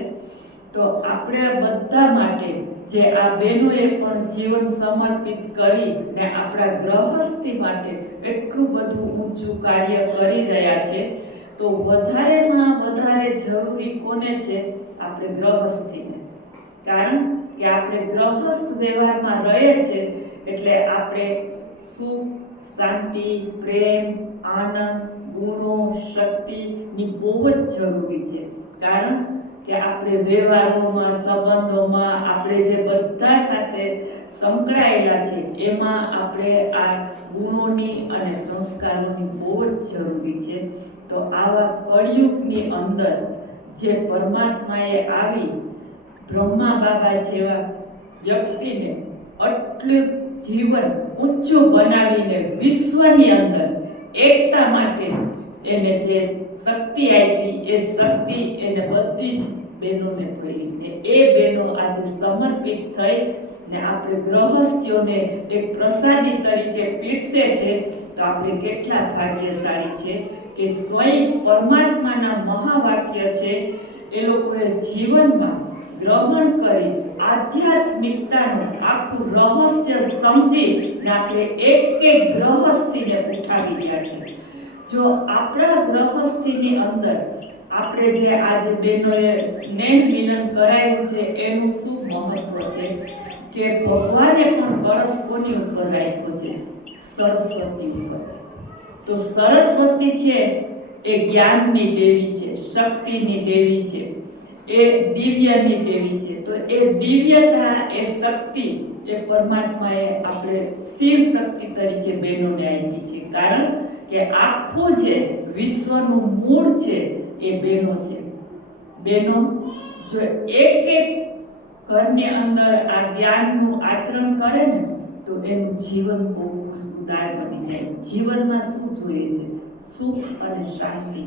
તો આપણે બધા માટે જે આ બહેનોએ પણ જીવન સમર્પિત કરી ને આપણા ગ્રહસ્થી માટે એટલું બધું ઊંચું કાર્ય કરી રહ્યા છે, તો વધારેમાં વધારે જરૂરી કોને છે? આપણે ગ્રહસ્થીને. કારણ કે આપણે ગ્રહસ્થ વ્યવહારમાં રહીએ છીએ એટલે આપણે સુખ, શાંતિ, પ્રેમ, આનંદ, ગુણો, શક્તિની બહુ જ જરૂરી છે. કારણ કે આપણે વ્યવહારોમાં, સંબંધોમાં, આપણે જે બધા સાથે સંકળાયેલા છે એમાં આપણે આ ગુણોની અને સંસ્કારોની બહુ જ જરૂરી છે. તો આવા કળિયુગની અંદર જે પરમાત્માએ આવી બ્રહ્મા બાબા જેવા વ્યક્તિને આટલું જીવન ઊંચું બનાવીને વિશ્વની અંદર એકતા માટે એને જે શક્તિ આપી, એ શક્તિ એને બધી જ બહેનોને મળી ને એ બહેનો આજે સમર્પિત થઈ ને આપણે ગ્રહસ્થીઓને એક પ્રસાદી તરીકે પીરસે છે. તો આપણે કેટલા ભાગ્યશાળી છે કે સ્વયં પરમાત્માના મહાવાક્ય છે એ લોકોએ જીવનમાં ગ્રહણ કરી આધ્યાત્મિકતાનું આખું રહસ્ય સમજી ને આપણે એક એક ગ્રહસ્થીને ઉઠાવી રહ્યા છે. જો આપણા ગ્રહસ્થીની અંદર આપણે જે આજે બહેનોએ સ્નેહ મિલન કરાયું છે એનું શું મહત્વ છે કે ભગવાને પણ કળશ કોની ઉપર રાખ્યો છે? સરસ્વતી ઉપર. તો સરસ્વતી છે એ જ્ઞાનની દેવી છે, શક્તિની દેવી છે, એ દિવ્યની દેવી છે. તો એ દિવ્યતા, એ શક્તિ, એ પરમાત્માએ આપણે શિવ શક્તિ તરીકે બહેનોને આપી છે. કારણ કે આખું જે વિશ્વનું મૂળ છે એ બહેનો છે. બહેનો જો એક એક ઘરની અંદર આ જ્ઞાનનું આચરણ કરે ને તો એનું જીવન બહુ ખુશખુશાલ બની જાય. જીવનમાં શું જોઈએ છે? સુખ અને શાંતિ.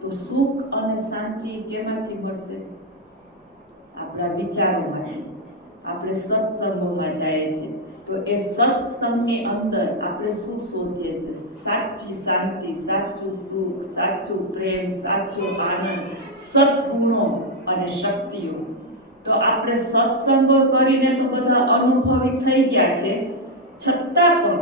તો સુખ અને શાંતિ કેમાંથી મળશે? આપણા વિચારોમાંથી. આપણે સત્સંગોમાં જઈએ છીએ તો એ સત્સંગની અંદર આપણે શું શોધીએ છીએ? સાચી શાંતિ, સાચું સુખ, સાચું પ્રેમ, સાચો આનંદ, સદગુણો અને શક્તિઓ. તો આપણે સત્સંગો કરીને તો બધા અનુભવી થઈ ગયા છે, છતાં પણ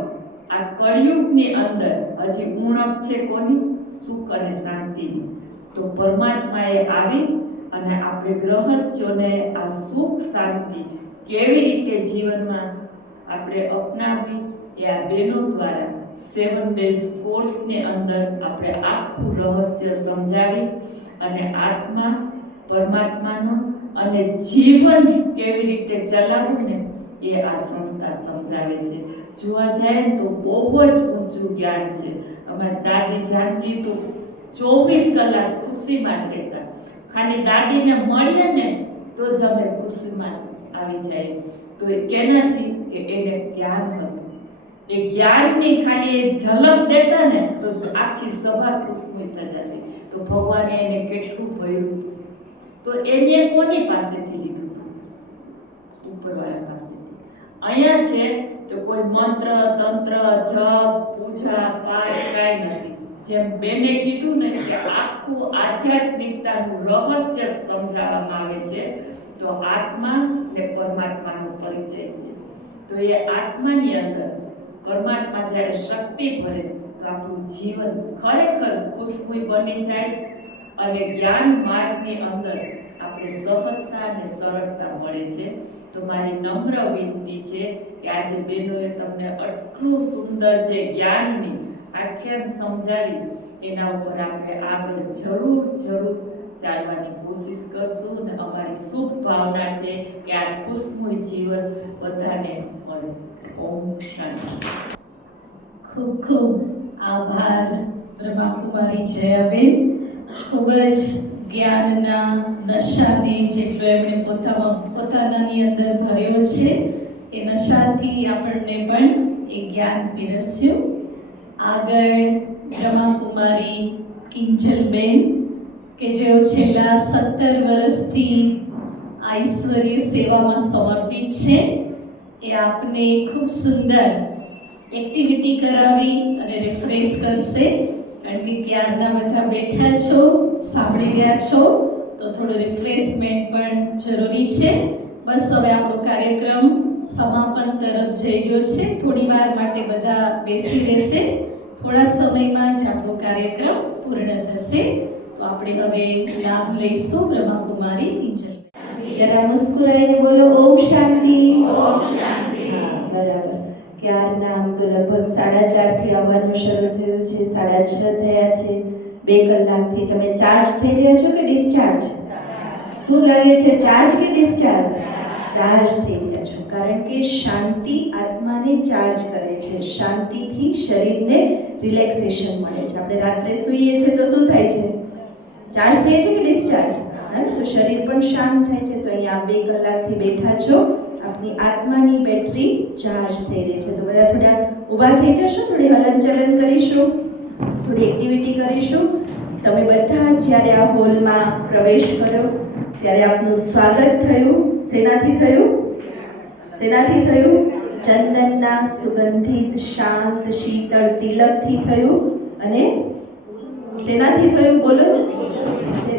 આ કળિયુગની અંદર હજી ઉણપ છે કોની? સુખ અને શાંતિની. તો તો પરમાત્માએ આવી અને આપણે ગૃહસ્થોને આ સુખ શાંતિ કેવી રીતે જીવનમાં આપણે અપનાવવી એ આ બહેનો દ્વારા 7 days કોર્સની અંદર આપણે આખું રહસ્ય સમજાવી અને આત્મા પરમાત્માનો અને જીવન કેવી રીતે ચલાવવું ને એ આ સંસ્થા સમજાવે છે. જોવા જાય તો બહુ જ ઊંચું જ્ઞાન છે. અમારી દાદી જાનકી તો 24 કલાક ખુશીમાં જ રહેતા. ખાલી દાદીને મળીએ ને તો જ અમે ખુશીમાં આવી જાય. તો એ કેનાથી કે એને જ્ઞાન હતું. એ જ્ઞાનની ખાલી એક ઝલક દેતા ને તો આખી સભા ખુશમય થઈ જતી. તો ભગવાને એને કેટલું ભર્યું. તો એને કોની પાસેથી લીધું હતું? ઉપરવાળા પાસેથી. અહીંયા છે તો કોઈ મંત્ર તંત્ર જપ પૂજા પાઠ કાંઈ નથી. જેમ બેને કીધું ને કે આખું આધ્યાત્મિકતાનું રહસ્ય સમજાવવામાં આવે છે. તો આત્મા ને પરમાત્માનો પરિચય છે. તો એ આત્માની અંદર પરમાત્મા જ્યારે શક્તિ ભરે છે તો આપણું જીવન ખરેખર ખુશમય બની જાય છે અને જ્ઞાન માર્ગની અંદર આપણે સહજતા અને સરળતા મળે છે. તો મારી નમ્ર વિનંતી છે કે આજે બહેનોએ તમને આટલું સુંદર જે જ્ઞાનની આખ્યાન સમજાવી એના ઉપર આપણે આગળ જરૂર ચાલવાની કોશિશ કરશું અને અમારી શુભ ભાવના છે કે આ ખુશમય જીવન બધાને મળે. ઓમ શાંતિ. ખૂબ ખૂબ આભાર બ્રહ્માકુમારી જયાબેન. ખૂબ જ જ્ઞાનના નશાને જેટલો એમણે પોતાનાની અંદર ભર્યો છે એ નશાથી આપણને પણ એ જ્ઞાન પીરસ્યું. આગળ બ્રહ્માકુમારી કિંજલબેન કે જેઓ છેલ્લા 17 વર્ષથી ઐશ્વર્ય સેવામાં સમર્પિત છે. એ આપને ખૂબ સુંદર એક્ટિવિટી કરાવી અને રિફ્રેશ કરશે. કારણ કે ત્યારના બધા બેઠા છો, સાંભળી રહ્યા છો, તો થોડું રિફ્રેશમેન્ટ પણ જરૂરી છે. બસ હવે આપણો કાર્યક્રમ સમાપન તરફ જઈ રહ્યો છે. થોડી વાર માટે બધા બેસી રહેશે. થોડા સમયમાં જ આપણો કાર્યક્રમ પૂર્ણ થશે. તો આપણે હવે લાભ લઈશું બ્રહ્માકુમારી કિંજલ. જરા મુસ્કુરાઈને બોલો ઓમ શાંતિ. ઓમ શાંતિ. હા, બરાબર. ક્યારના આમ તો લગભગ 4:30 થી આવવાનું શરૂ થયું છે, 6:30 થયા છે. 2 કલાકથી તમે ચાર્જ થઈ રહ્યા છો કે ડિસ્ચાર્જ? શું લાગે છે, ચાર્જ કે ડિસ્ચાર્જ? ચાર્જ થઈ રહ્યા છો. કારણ કે શાંતિ આત્માને ચાર્જ કરે છે. શાંતિથી શરીરને રિલેક્સેશન મળે છે. આપણે રાત્રે સૂઈએ છીએ તો શું થાય છે? ચાર્જ થાય છે કે ડિસ્ચાર્જ? તો શરીર પણ શાંત થાય છે. તો અહીંયા 2 કલાકથી બેઠા છો, આપની આત્માની બેટરી ચાર્જ થઈ રહી છે. તો બધા થોડા ઊભા થઈ જશો, થોડી હલનચલન કરીશું, થોડી એક્ટિવિટી કરીશું. તમે બધા જ્યારે આ હોલમાં પ્રવેશ કર્યો ત્યારે આપનું સ્વાગત થયું. શેનાથી થયું? શેનાથી થયું? ચંદનના સુગંધિત શાંત શીતળ તિલકથી થયું. અને શેનાથી થયું? બોલો.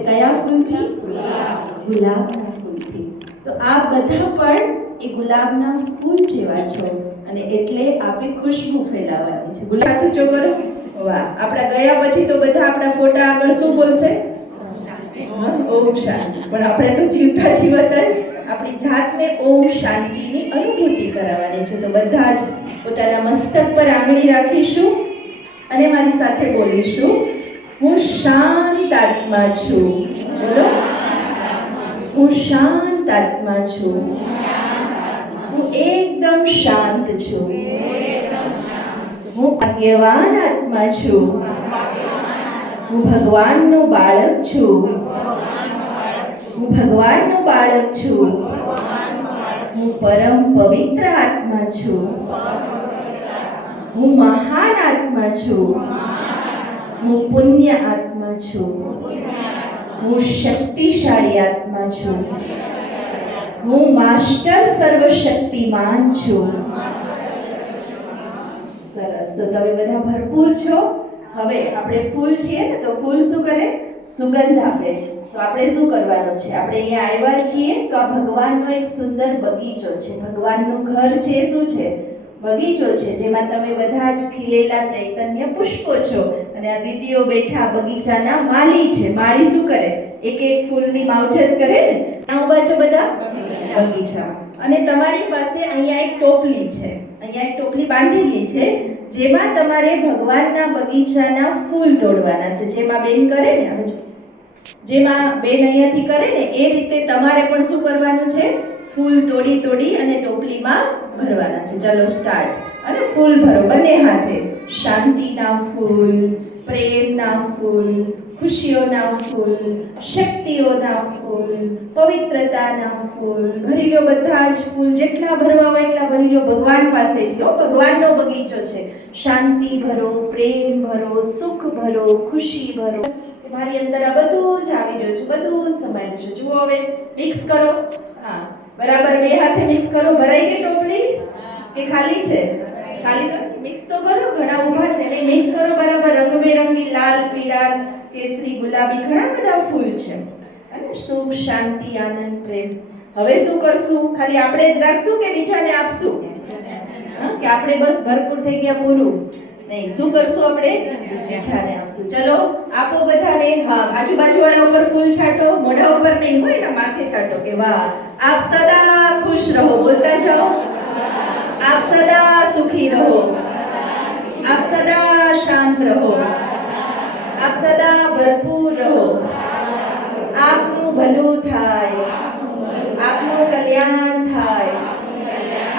કયા ફૂલથી? ગુલાબના ફૂલથી. તો આપ બધા પણ એ ગુલાબના ફૂલ જેવા છો અને એટલે આપણે ખુશ્બુ ફેલાવવાની છે. ગુલાબથી ચોકરો. વાહ. આપણા ગયા પછી તો બધા આપણા ફોટા આગળ શું બોલશે? ઓમ શાંતિ. પણ આપણે તો જીવતા જ આપણી જાતને ઓમ શાંતિની અનુભૂતિ કરાવવાની છે. તો બધા જ પોતાના મસ્તક પર આંગળી રાખીશું અને મારી સાથે બોલીશું, હું શાંત આત્મા છું. બોલો. હું શાંત આત્મા છું. હું એકદમ શાંત છું. હું ભાગ્યવાન આત્મા છું. હું ભગવાનનું બાળક છું. હું ભગવાનનું બાળક છું. હું પરમ પવિત્ર આત્મા છું. હું મહાન આત્મા છું. હું પુણ્ય આત્મા છું. હું શક્તિશાળી આત્મા છું. હું માસ્ટર સર્વશક્તિમાન છું. સરસ. તો તમે બધા ભરપૂર છો. હવે આપણે ફૂલ છીએ ને, તો ફૂલ શું કરે? સુગંધ આપે. તો આપણે શું કરવાનું છે? આપણે અહીંયા આવ્યા છીએ તો આ ભગવાનનો એક સુંદર બગીચો છે. ભગવાનનું ઘર છે. શું છે? બગીચો છે જેમાં તમે બધા જ ખીલેલા ચૈતન્ય પુષ્પો છો અને આ દીદીઓ બેઠા બગીચાના માલી છે. માળી શું કરે? એક એક ફૂલની માવજત કરે ને. ત્યાં ઊભા છો બધા બગીચા. અને તમારી પાસે અહીંયા એક ટોપલી છે, અહીંયા એક ટોપલી બાંધેલી છે જેમાં તમારે ભગવાનના બગીચાના ફૂલ તોડવાના છે. જેમાં બેન કરે ને, જેમાં બેન અહીંયાથી કરે ને એ રીતે તમારે પણ શું કરવાનું છે? ફૂલ તોડી તોડી અને ટોપલીમાં ભરવાના છે. ચાલો સ્ટાર્ટ. અને ફૂલ ભરો બંને હાથે. શાંતિના ફૂલ, પ્રેમના ફૂલ, ખુશીઓના ફૂલ, શક્તિઓના ફૂલ, પવિત્રતાના ફૂલ ભરી લો. બધા જ ફૂલ જેટલા ભરવા હોય એટલા ભરી લો ભગવાન પાસેથી. ભગવાનનો બગીચો છે. શાંતિ ભરો, પ્રેમ ભરો, સુખ ભરો, ખુશી ભરો. મારી અંદર આ બધું જ આવી રહ્યું છે, બધું જ સમાયેલું છે. જુઓ હવે મિક્સ કરો. હા બરાબર, બે હાથે મિક્સ કરો. ભરાઈ ગઈ ટોપલી કે ખાલી છે? ખાલી તો મિક્સ તો કરો. ઘણા ઊભા છે ને મિક્સ કરો બરાબર. રંગબેરંગી લાલ, પીળા, કેસરી, ગુલાબી ઘણા બધા ફૂલ છે. અને સુખ, શાંતિ, આનંદ, પ્રેમ. હવે શું કરશું? ખાલી આપણે જ રાખશું કે બીજાને આપશું? કે આપણે બસ ભરપૂર થઈ ગયા પૂરું? નહીં, શું કરશું? આપણે બીજાને આપશું. ચલો આપો બધાને. હા, આજુબાજુવાળા ઉપર ફૂલ છાંટો. મોઢા ઉપર નહીં હોય, એના માથે છાંટો કે વાહ આપ સદા ખુશ રહો. બોલતા જાઓ. આપ સદા સુખી રહો. આપ સદા શાંત રહો. આપ સદા ભરપૂર રહો. આપનું ભલું થાય. આપનું કલ્યાણ થાય.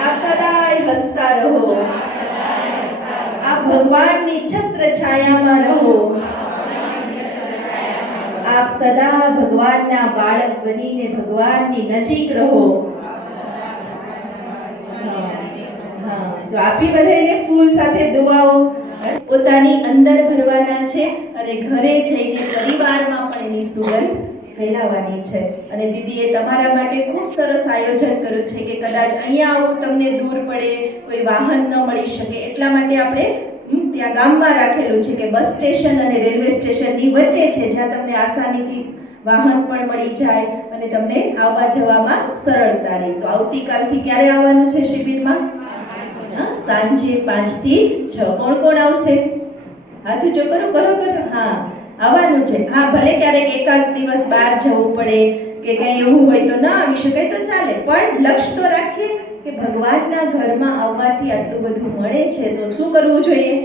આપ સદાય હસતા રહો. આપ ભગવાનની છત્ર છાયામાં રહો. આપ સદા ભગવાનના બાળક બનીને ભગવાનની નજીક રહો. તો આપી બધાને ફૂલ સાથે દુઆઓ પોતાની અંદર ભરવાના છે અને ઘરે જઈને પરિવારમાં પણ એની સુગંધ ફેલાવવાની છે. અને દીદીએ તમારા માટે ખૂબ સરસ આયોજન કર્યું છે કે કદાચ અહીંયા આવું તમને દૂર પડે, કોઈ વાહન ન મળી શકે, એટલા માટે આપણે ત્યાં ગામમાં રાખેલું છે કે બસ સ્ટેશન અને રેલવે સ્ટેશનની વચ્ચે છે, જ્યાં તમને આસાનીથી વાહન પણ મળી જાય અને તમને આવવા જવામાં સરળતા રહે. તો આવતીકાલથી ક્યારે આવવાનું છે શિબિરમાં? સાંજે 5 થી 6. કોણ કોણ આવશે? હાથ ઊંચો કરો. હા આવવાનું છે. હા ભલે ક્યારેક એકાદ દિવસ બહાર જવું પડે કે કંઈ એવું હોય તો ના આવી શકાય તો ચાલે, પણ લક્ષ્ય તો રાખીએ કે ભગવાનના ઘરમાં આવવાથી આટલું બધું મળે છે તો શું કરવું જોઈએ?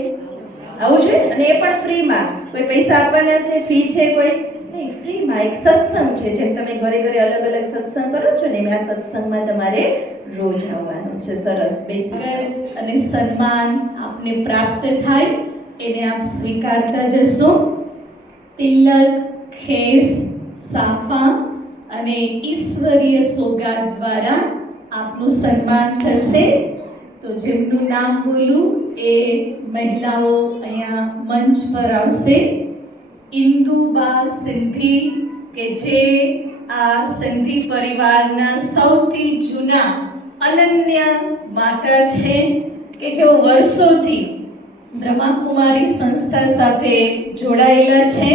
આવવું જોઈએ. અને એ પણ ફ્રીમાં. કોઈ પૈસા આપવાના છે? ફી છે કોઈ? નહીં, ફ્રીમાં. એક સત્સંગ છે. જેમ તમે ઘરે ઘરે અલગ અલગ સત્સંગ કરો છો ને, આ સત્સંગમાં તમારે રોજ આવવાનું છે. સરસ. બેસી અને સન્માન આપને પ્રાપ્ત થાય એને આપ સ્વીકારતા જશો. તિલક, ખેસ, સાફા અને ઈશ્વરીય સોગાદ દ્વારા આપનું સન્માન થશે. તો જેમનું નામ બોલું એ મહિલાઓ અહીંયા મંચ પર આવશે. ઇન્દુબા સિંધી કે જે આ સિંધી પરિવારના સૌથી જૂના અનન્ય માતા છે કે જેઓ વર્ષોથી બ્રહ્માકુમારી સંસ્થા સાથે જોડાયેલા છે.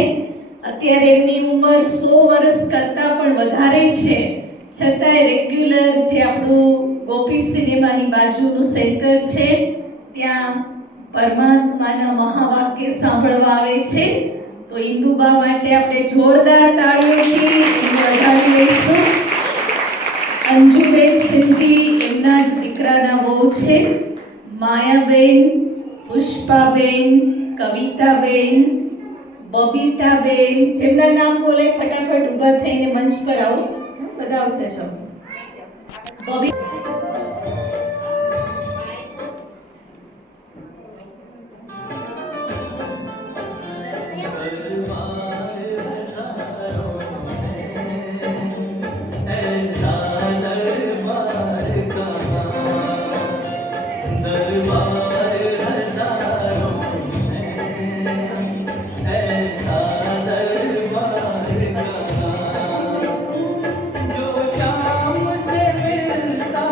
અત્યારે એમની ઉંમર 100 વર્ષ કરતાં પણ વધારે છે, છતાંય રેગ્યુલર જે આપણું ગોપી સિનેમાની બાજુનું સેન્ટર છે ત્યાં પરમાત્માના મહાવાક્ય સાંભળવા આવે છે. તો ઇન્દુબા માટે આપણે જોરદાર તાળીઓથી એમને વધાવી લઈશું. અંજુબેન સિંધી એમના જ દીકરાના વહુ છે. માયાબેન, પુષ્પાબેન, કવિતાબેન, બબીતાબેન, જેમના નામ બોલે ફટાફટ ઊભા થઈને મંચ પર આવો. બધા આવતા છો. બબી जो शाम से मिलता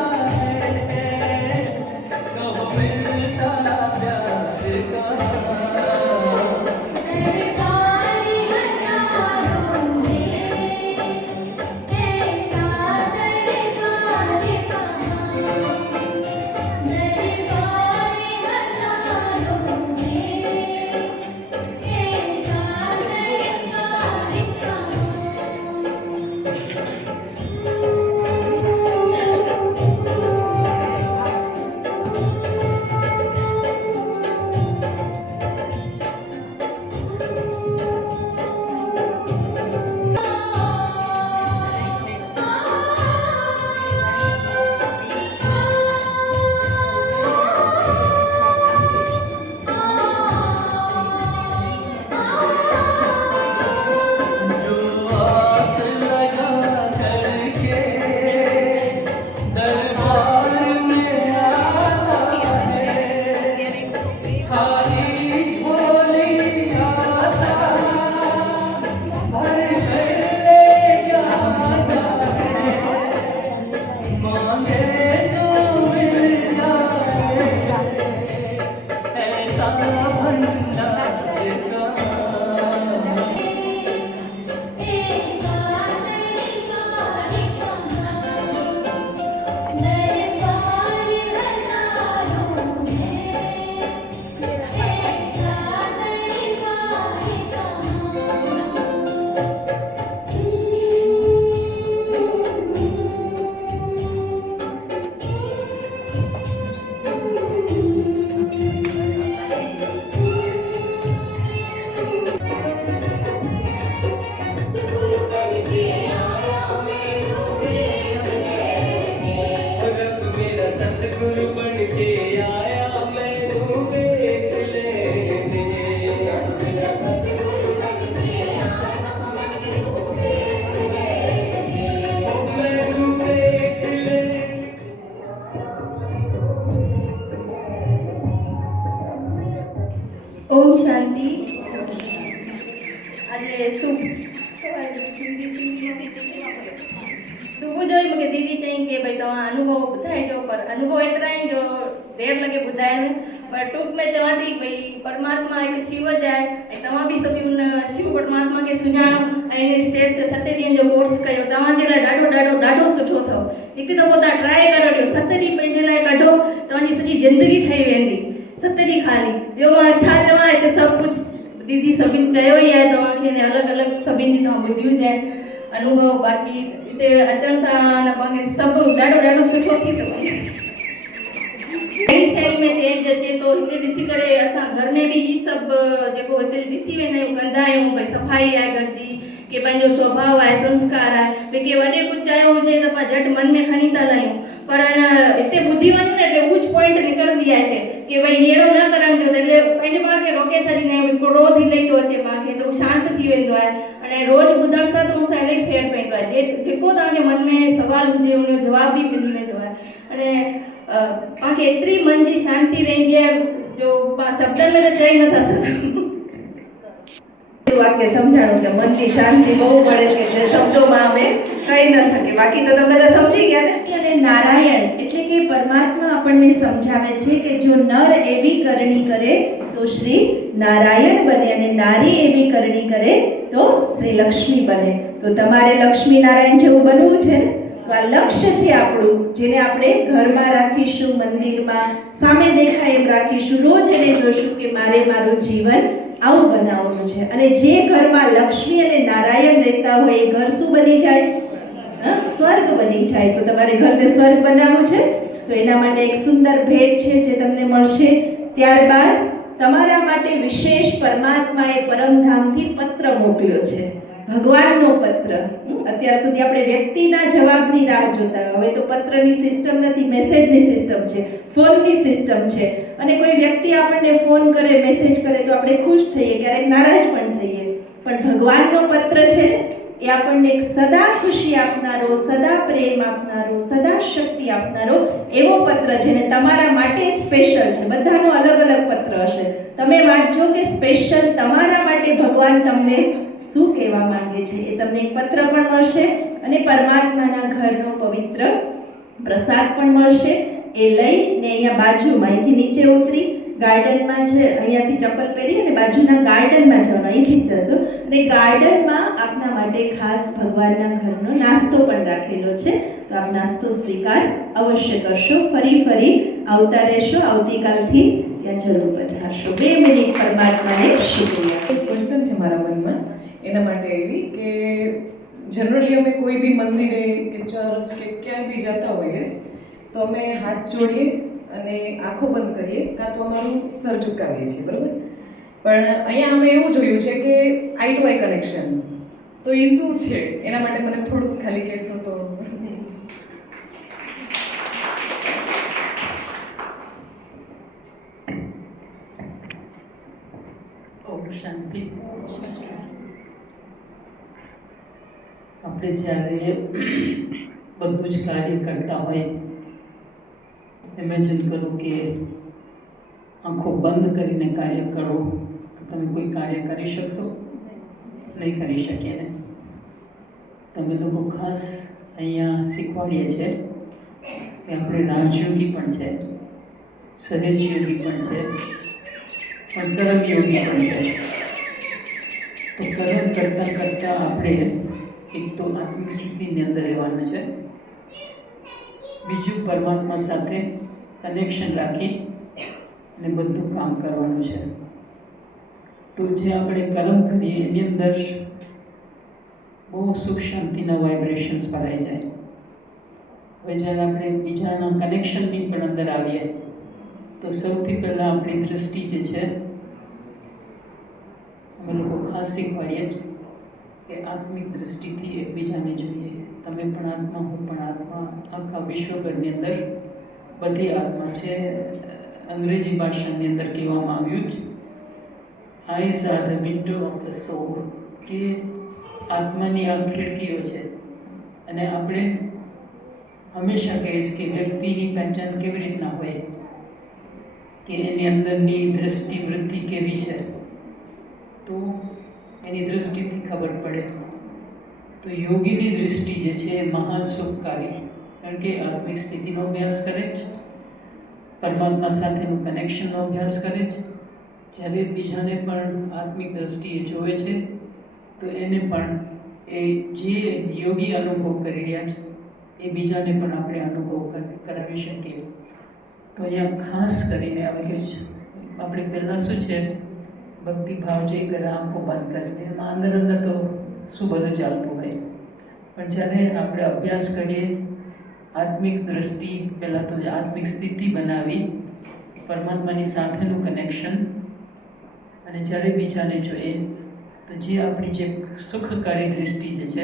ઓમ શાંતિ. આજે सुबुह जो मूंखे दीदी चई कि भई तव्हां अनुभव ॿुधाइजो, पर अनुभव एतिरा आहिनि जो देरि लॻे ॿुधाइण में, पर टूक में चवां थी भई परमात्मा हिकु शिव जा आहे ऐं तव्हां बि सभई उन शिव परमात्मा खे सुञाणो ऐं इन स्टेज ते 7 ॾींहंनि जो कोर्स कयो, तव्हांजे लाइ ॾाढो ॾाढो ॾाढो सुठो अथव। हिकु दफ़ो तव्हां ट्राए करे ॾियो, 7 ॾींहं पंहिंजे लाइ कढो, तव्हांजी सॼी ज़िंदगी ठही वेंदी। 7 ॾींहं ख़ाली। ॿियो मां छा चवां, हिते सभु कुझु दीदी सभिनि चयो ई आहे तव्हांखे, अने अलॻि अलॻि सभिनि जी तव्हां ॿुधियूं ई आहे अनुभव। बाक़ी हिते अचण सां न पाण सभु ॾाढो ॾाढो सुठो थी थो वञे। अहिड़ी श्रेणी में चेंज अचे थो। हिते ॾिसी करे असां घर में बि ई सभु जेको हिते ॾिसी वेंदा आहियूं कंदा आहियूं, भई सफ़ाई आहे घर जी, के पंहिंजो स्वभाव आहे, संस्कार आहे, भई के वॾे कुझु चयो हुजे त पाण झटि मन में खणी था लायूं, पर हिते ॿुधी वञूं न એટલે उच पॉइंट निकिरंदी आहे हिते कि भई अहिड़ो न करणु जो, એટલે पंहिंजे पाण खे रोके छॾींदा आहियूं। क्रोध इलाही थो अचे पाण खे, त उहो शांत थी वेंदो आहे। अने रोज़ ॿुधण सां त उन सां इलाही फेर पवंदो आहे। जेको तव्हांजे मन में सुवाल हुजे उनजो जवाब बि मिली वेंदो आहे। अने पाण खे एतिरी मन जी शांती रहंदी आहे जो पाण शब्दनि में त चई नथा सघूं। वाक्य समझाणो કે મનની શાંતિ બહુ મળે કે જે શબ્દોમાં અમે કહી ન શકે। બાકી તો તમે બધા સમજી ગયા ને। અને નારાયણ એટલે કે પરમાત્મા આપણને સમજાવે છે કે જો નર એવી કરણી કરે તો શ્રી નારાયણ બને, અને નારી એવી કરણી કરે તો શ્રી લક્ષ્મી બને। તો તમારે લક્ષ્મી નારાયણ જેવું બનવું છે ને, તો આ લક્ષ્ય છે આપણું, જેને આપણે ઘરમાં રાખીશું, મંદિરમાં સામે દેખાય એમ રાખીશું, રોજ એને જોશું કે મારે મારું જીવન આવું બનાવવાનું છે। અને જે ઘરમાં લક્ષ્મી અને નારાયણ રહેતા હોય એ ઘર શું બની જાય? સ્વર્ગ બની જાય। તો તમારે ઘરને સ્વર્ગ બનાવવું છે તો એના માટે એક સુંદર ભેટ છે જે તમને મળશે। ત્યારબાદ તમારા માટે વિશેષ પરમાત્માએ પરમધામથી પત્ર મોકલ્યો છે, ભગવાનનો પત્ર। અત્યાર સુધી આપણે વ્યક્તિના જવાબની રાહ જોતા હોય, હવે તો પત્રની સિસ્ટમ નથી, મેસેજની સિસ્ટમ છે, ફોનની સિસ્ટમ છે। અને કોઈ વ્યક્તિ આપણને ફોન કરે, મેસેજ કરે તો આપણે ખુશ થઈએ, ક્યારેક નારાજ પણ થઈએ, પણ ભગવાનનો પત્ર છે એ આપણને એક સદા ખુશી આપનારો, સદા પ્રેમ આપનારો, સદા શક્તિ આપનારો એવો પત્ર છે ને તમારા માટે સ્પેશિયલ છે। બધાનો અલગ અલગ પત્ર હશે, તમે વાંચજો કે સ્પેશિયલ તમારા માટે ભગવાન તમને શું કહેવા માંગે છે। એ તમને એક પત્ર પણ મળશે અને પરમાત્માના ઘરનો પવિત્ર પ્રસાદ પણ મળશે। એ લઈને અહીંયા બાજુમાં અહીંથી નીચે ઉતરી ગાર્ડનમાં છે, અહીંયાથી ચપ્પલ પહેરી અને બાજુના ગાર્ડનમાં જવાનું, અહીંથી જ જશો અને ગાર્ડનમાં આપના માટે ખાસ ભગવાનના ઘરનો નાસ્તો પણ રાખેલો છે। તો આપ નાસ્તો સ્વીકાર અવશ્ય કરશો, ફરી આવતા રહેશો, આવતીકાલથી ત્યાં જરૂર પધારશો। 2 મિનિટ પરમાત્માને શુક્રિયા। એક ક્વેશ્ચન છે મારા મનમાં, એના માટે એવી કે જનરલી અમે કોઈ બી મંદિરે કે ચર્ચ કે ક્યાંય બી જતા હોઈએ તો અમે હાથ જોડીએ અને આંખો બંધ કરીએ, કાં તો અમારું સર ઝુકાવીએ છીએ, બરાબર? પણ અહીંયા અમે એવું જોયું છે કે આઈ ટુ આઈ કનેક્શન, તો એ શું છે એના માટે મને થોડુંક ખાલી કહેશો તો। ઓમ શાંતિ। આપણે જ્યારે બધું જ કાર્ય કરતા હોય, ઇમેજિન કરો કે આંખો બંધ કરીને કાર્ય કરો, તો તમે કોઈ કાર્ય કરી શકશો? નહીં કરી શકીએ ને। તમે લોકો ખાસ અહીંયા શીખવાડીએ છે કે આપણે રાજયોગી પણ છે, સહેજ યોગી પણ છે, પણ કર્મ યોગી પણ છે। તો કર્મ કરતાં કરતાં આપણે એક તો આત્મિક સ્થિતિની અંદર રહેવાનું છે, બીજું પરમાત્મા સાથે કનેક્શન રાખી અને બધું કામ કરવાનું છે। તો જે આપણે કર્મ કરીએ એની અંદર બહુ સુખ શાંતિના વાઇબ્રેશન્સ ભરાઈ જાય। હવે જ્યારે આપણે બીજાના કનેક્શનની પણ અંદર આવીએ તો સૌથી પહેલાં આપણી દૃષ્ટિ જે છે અમે લોકો ખાસ શીખવાડીએ જ કે આત્મિક દૃષ્ટિથી એકબીજાને જોઈએ। તમે પણ આત્મા, હું પણ આત્મા, આખા વિશ્વભરની અંદર બધી આત્મા છે। અંગ્રેજી ભાષાની અંદર કહેવામાં આવ્યું જ eyes are the window of the સોલ, કે આત્માની આ ખિડકીઓ છે। અને આપણે હંમેશા કહીએ કે વ્યક્તિની પહેચાન કેવી રીતના હોય, કે એની અંદરની દ્રષ્ટિ વૃત્તિ કેવી છે, તો એની દૃષ્ટિથી ખબર પડે. તો યોગીની દૃષ્ટિ જે છે એ મહાન સુખકારી, કારણ કે આત્મિક સ્થિતિનો અભ્યાસ કરે છે, પરમાત્મા સાથેનું કનેક્શનનો અભ્યાસ કરે છે. જ્યારે બીજાને પણ આત્મિક દ્રષ્ટિએ જોવે છે તો એને પણ એ જે યોગી અનુભવ કરી રહ્યા છે એ બીજાને પણ આપણે અનુભવ કરાવી શકીએ. તો અહીંયા ખાસ કરીને આવે કે આપણે પહેલાં શું છે, ભક્તિભાવ જે કરે આંખો બંધ કરીને એમાં અંદર અંદર તો શું બધું ચાલતું હોય, પણ જ્યારે આપણે અભ્યાસ કરીએ આત્મિક દ્રષ્ટિ, પહેલાં તો આત્મિક સ્થિતિ બનાવી, પરમાત્માની સાથેનું કનેક્શન, અને જ્યારે બીજાને જોઈએ તો જે આપણી જે સુખકારી દૃષ્ટિ જે છે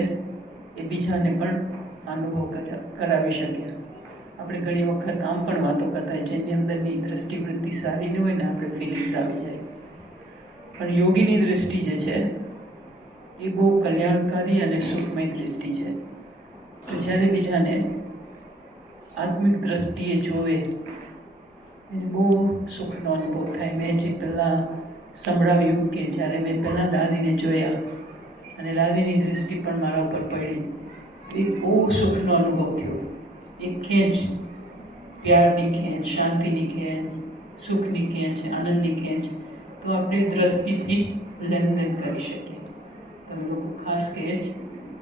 એ બીજાને પણ અનુભવ કરાવી શકીએ. આપણે ઘણી વખત આમ પણ વાતો કરતા હોય જેની અંદરની દૃષ્ટિવૃત્તિ સારી ન હોય ને આપણે ફિલિંગ્સ આવી જાય, પણ યોગીની દૃષ્ટિ જે છે એ બહુ કલ્યાણકારી અને સુખમય દૃષ્ટિ છે. તો જ્યારે બીજાને આત્મિક દ્રષ્ટિએ જોવે એને બહુ સુખનો અનુભવ થાય. મેં જે પહેલાં સંભળાવ્યું કે જ્યારે મેં પહેલાં દાદીને જોયા અને દાદીની દૃષ્ટિ પણ મારા ઉપર પડી, એ બહુ સુખનો અનુભવ થયો. એક ખેંચ, પ્યારની ખેંચ, શાંતિની ખેંચ, સુખની ખેંચ, આનંદની ખેંચ, તો આપણે દ્રષ્ટિથી લેનદેન કરી શકીએ. તમે લોકો ખાસ કહે છે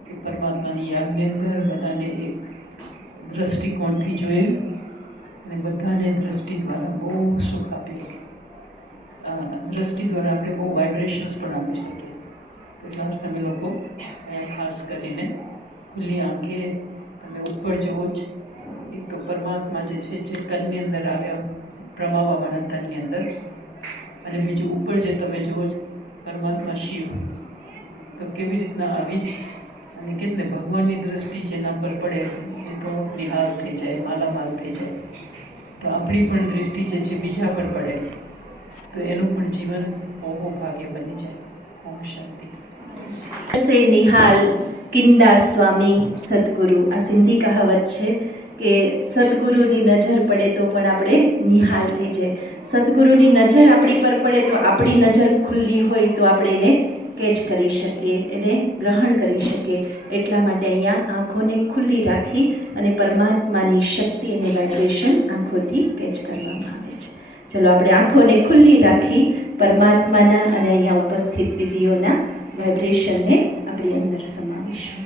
કે પરમાત્માની યાદની અંદર બધાને એક દ્રષ્ટિકોણથી જોઈએ અને બધાને દ્રષ્ટિ દ્વારા બહુ સુખ આપે. દ્રષ્ટિ દ્વારા આપણે બહુ વાઇબ્રેશન્સ પણ આપી શકીએ. તો ખાસ તમે લોકો ખાસ કરીને ખુલ્લી આંખે તમે ઉપર જુઓ જ, એક તો પરમાત્મા જે છે જે તનની અંદર આવ્યા, પ્રમાવાવાળા તનની અંદર, અને બીજું ઉપર જે તમે જુઓ છો પરમાત્મા શિવ, તો કેવી રીતના આવી અને કેટલે ભગવાનની દૃષ્ટિ જેના પર પડે એ તો નિહાલ થઈ જાય, માલામાલ થઈ જાય. તો આપણી પણ દૃષ્ટિ જે છે બીજા પર પડે તો એનું પણ જીવન બહુ ભાગ્ય બની જાય. ઓમ શાંતિ. સે નિહાલ કિંદા સ્વામી સદગુરુ, આ સિંધી કહાવત છે કે સદગુરુની નજર પડે તો પણ આપણે નિહાલ થઈ જાય. સદગુરુની નજર આપણી પર પડે તો આપણી નજર ખુલ્લી હોય તો આપણે એને કેચ કરી શકીએ, એને ગ્રહણ કરી શકીએ. એટલા માટે અહીંયા આંખોને ખુલ્લી રાખી અને પરમાત્માની શક્તિ અને વાઇબ્રેશન આંખોથી કેચ કરવામાં આવે છે. ચલો આપણે આંખોને ખુલ્લી રાખી પરમાત્માના અને અહીંયા ઉપસ્થિત દીદીઓના વાઇબ્રેશનને આપણી અંદર સમાવીશું.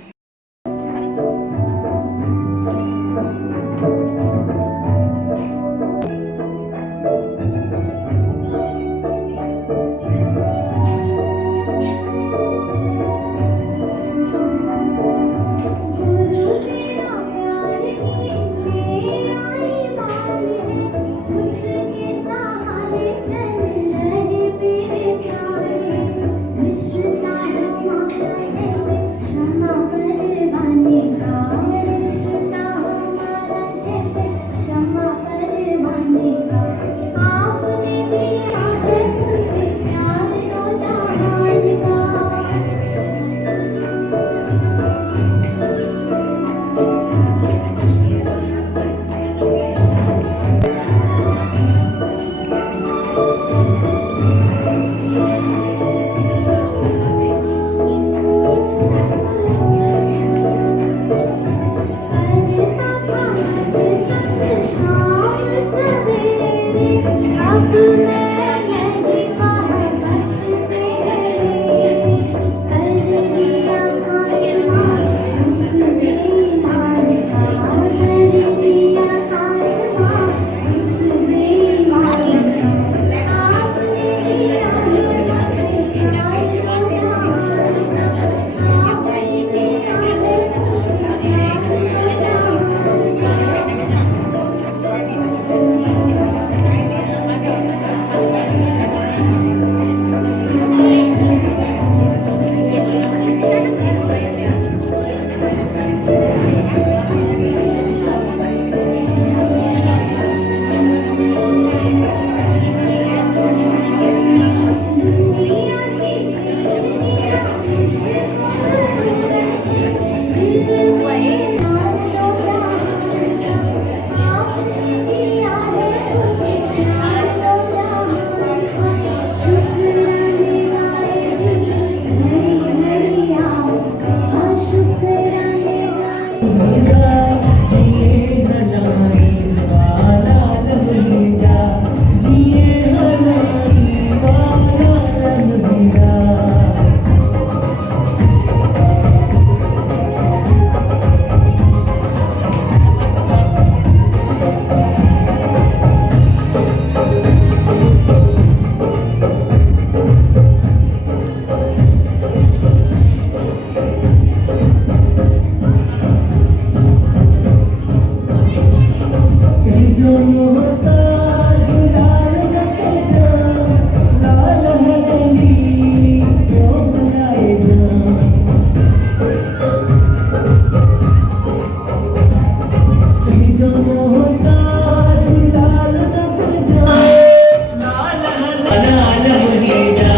लाल मुरीदा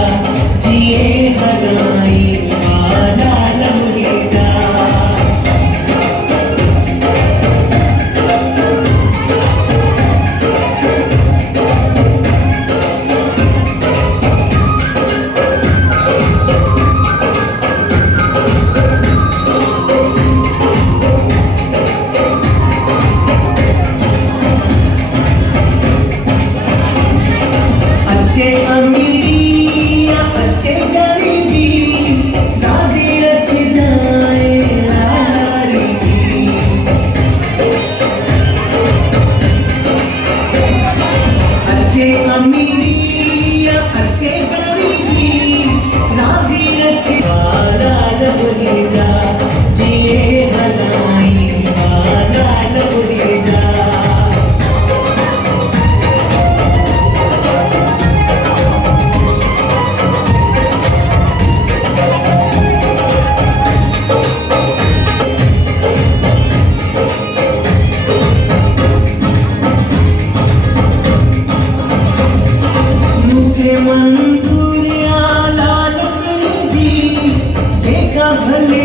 जिए हलाई लाल मुरीदा अच्छे अमीरी या अच्छे गरीबी राजी रख जाए लालारी अच्छे अमीरी या अच्छे गरीबी राजी रख लाल मुरीदा जिए हलाई लाल मुरीदा मुखे मंजूरिया लाल जी जेका भले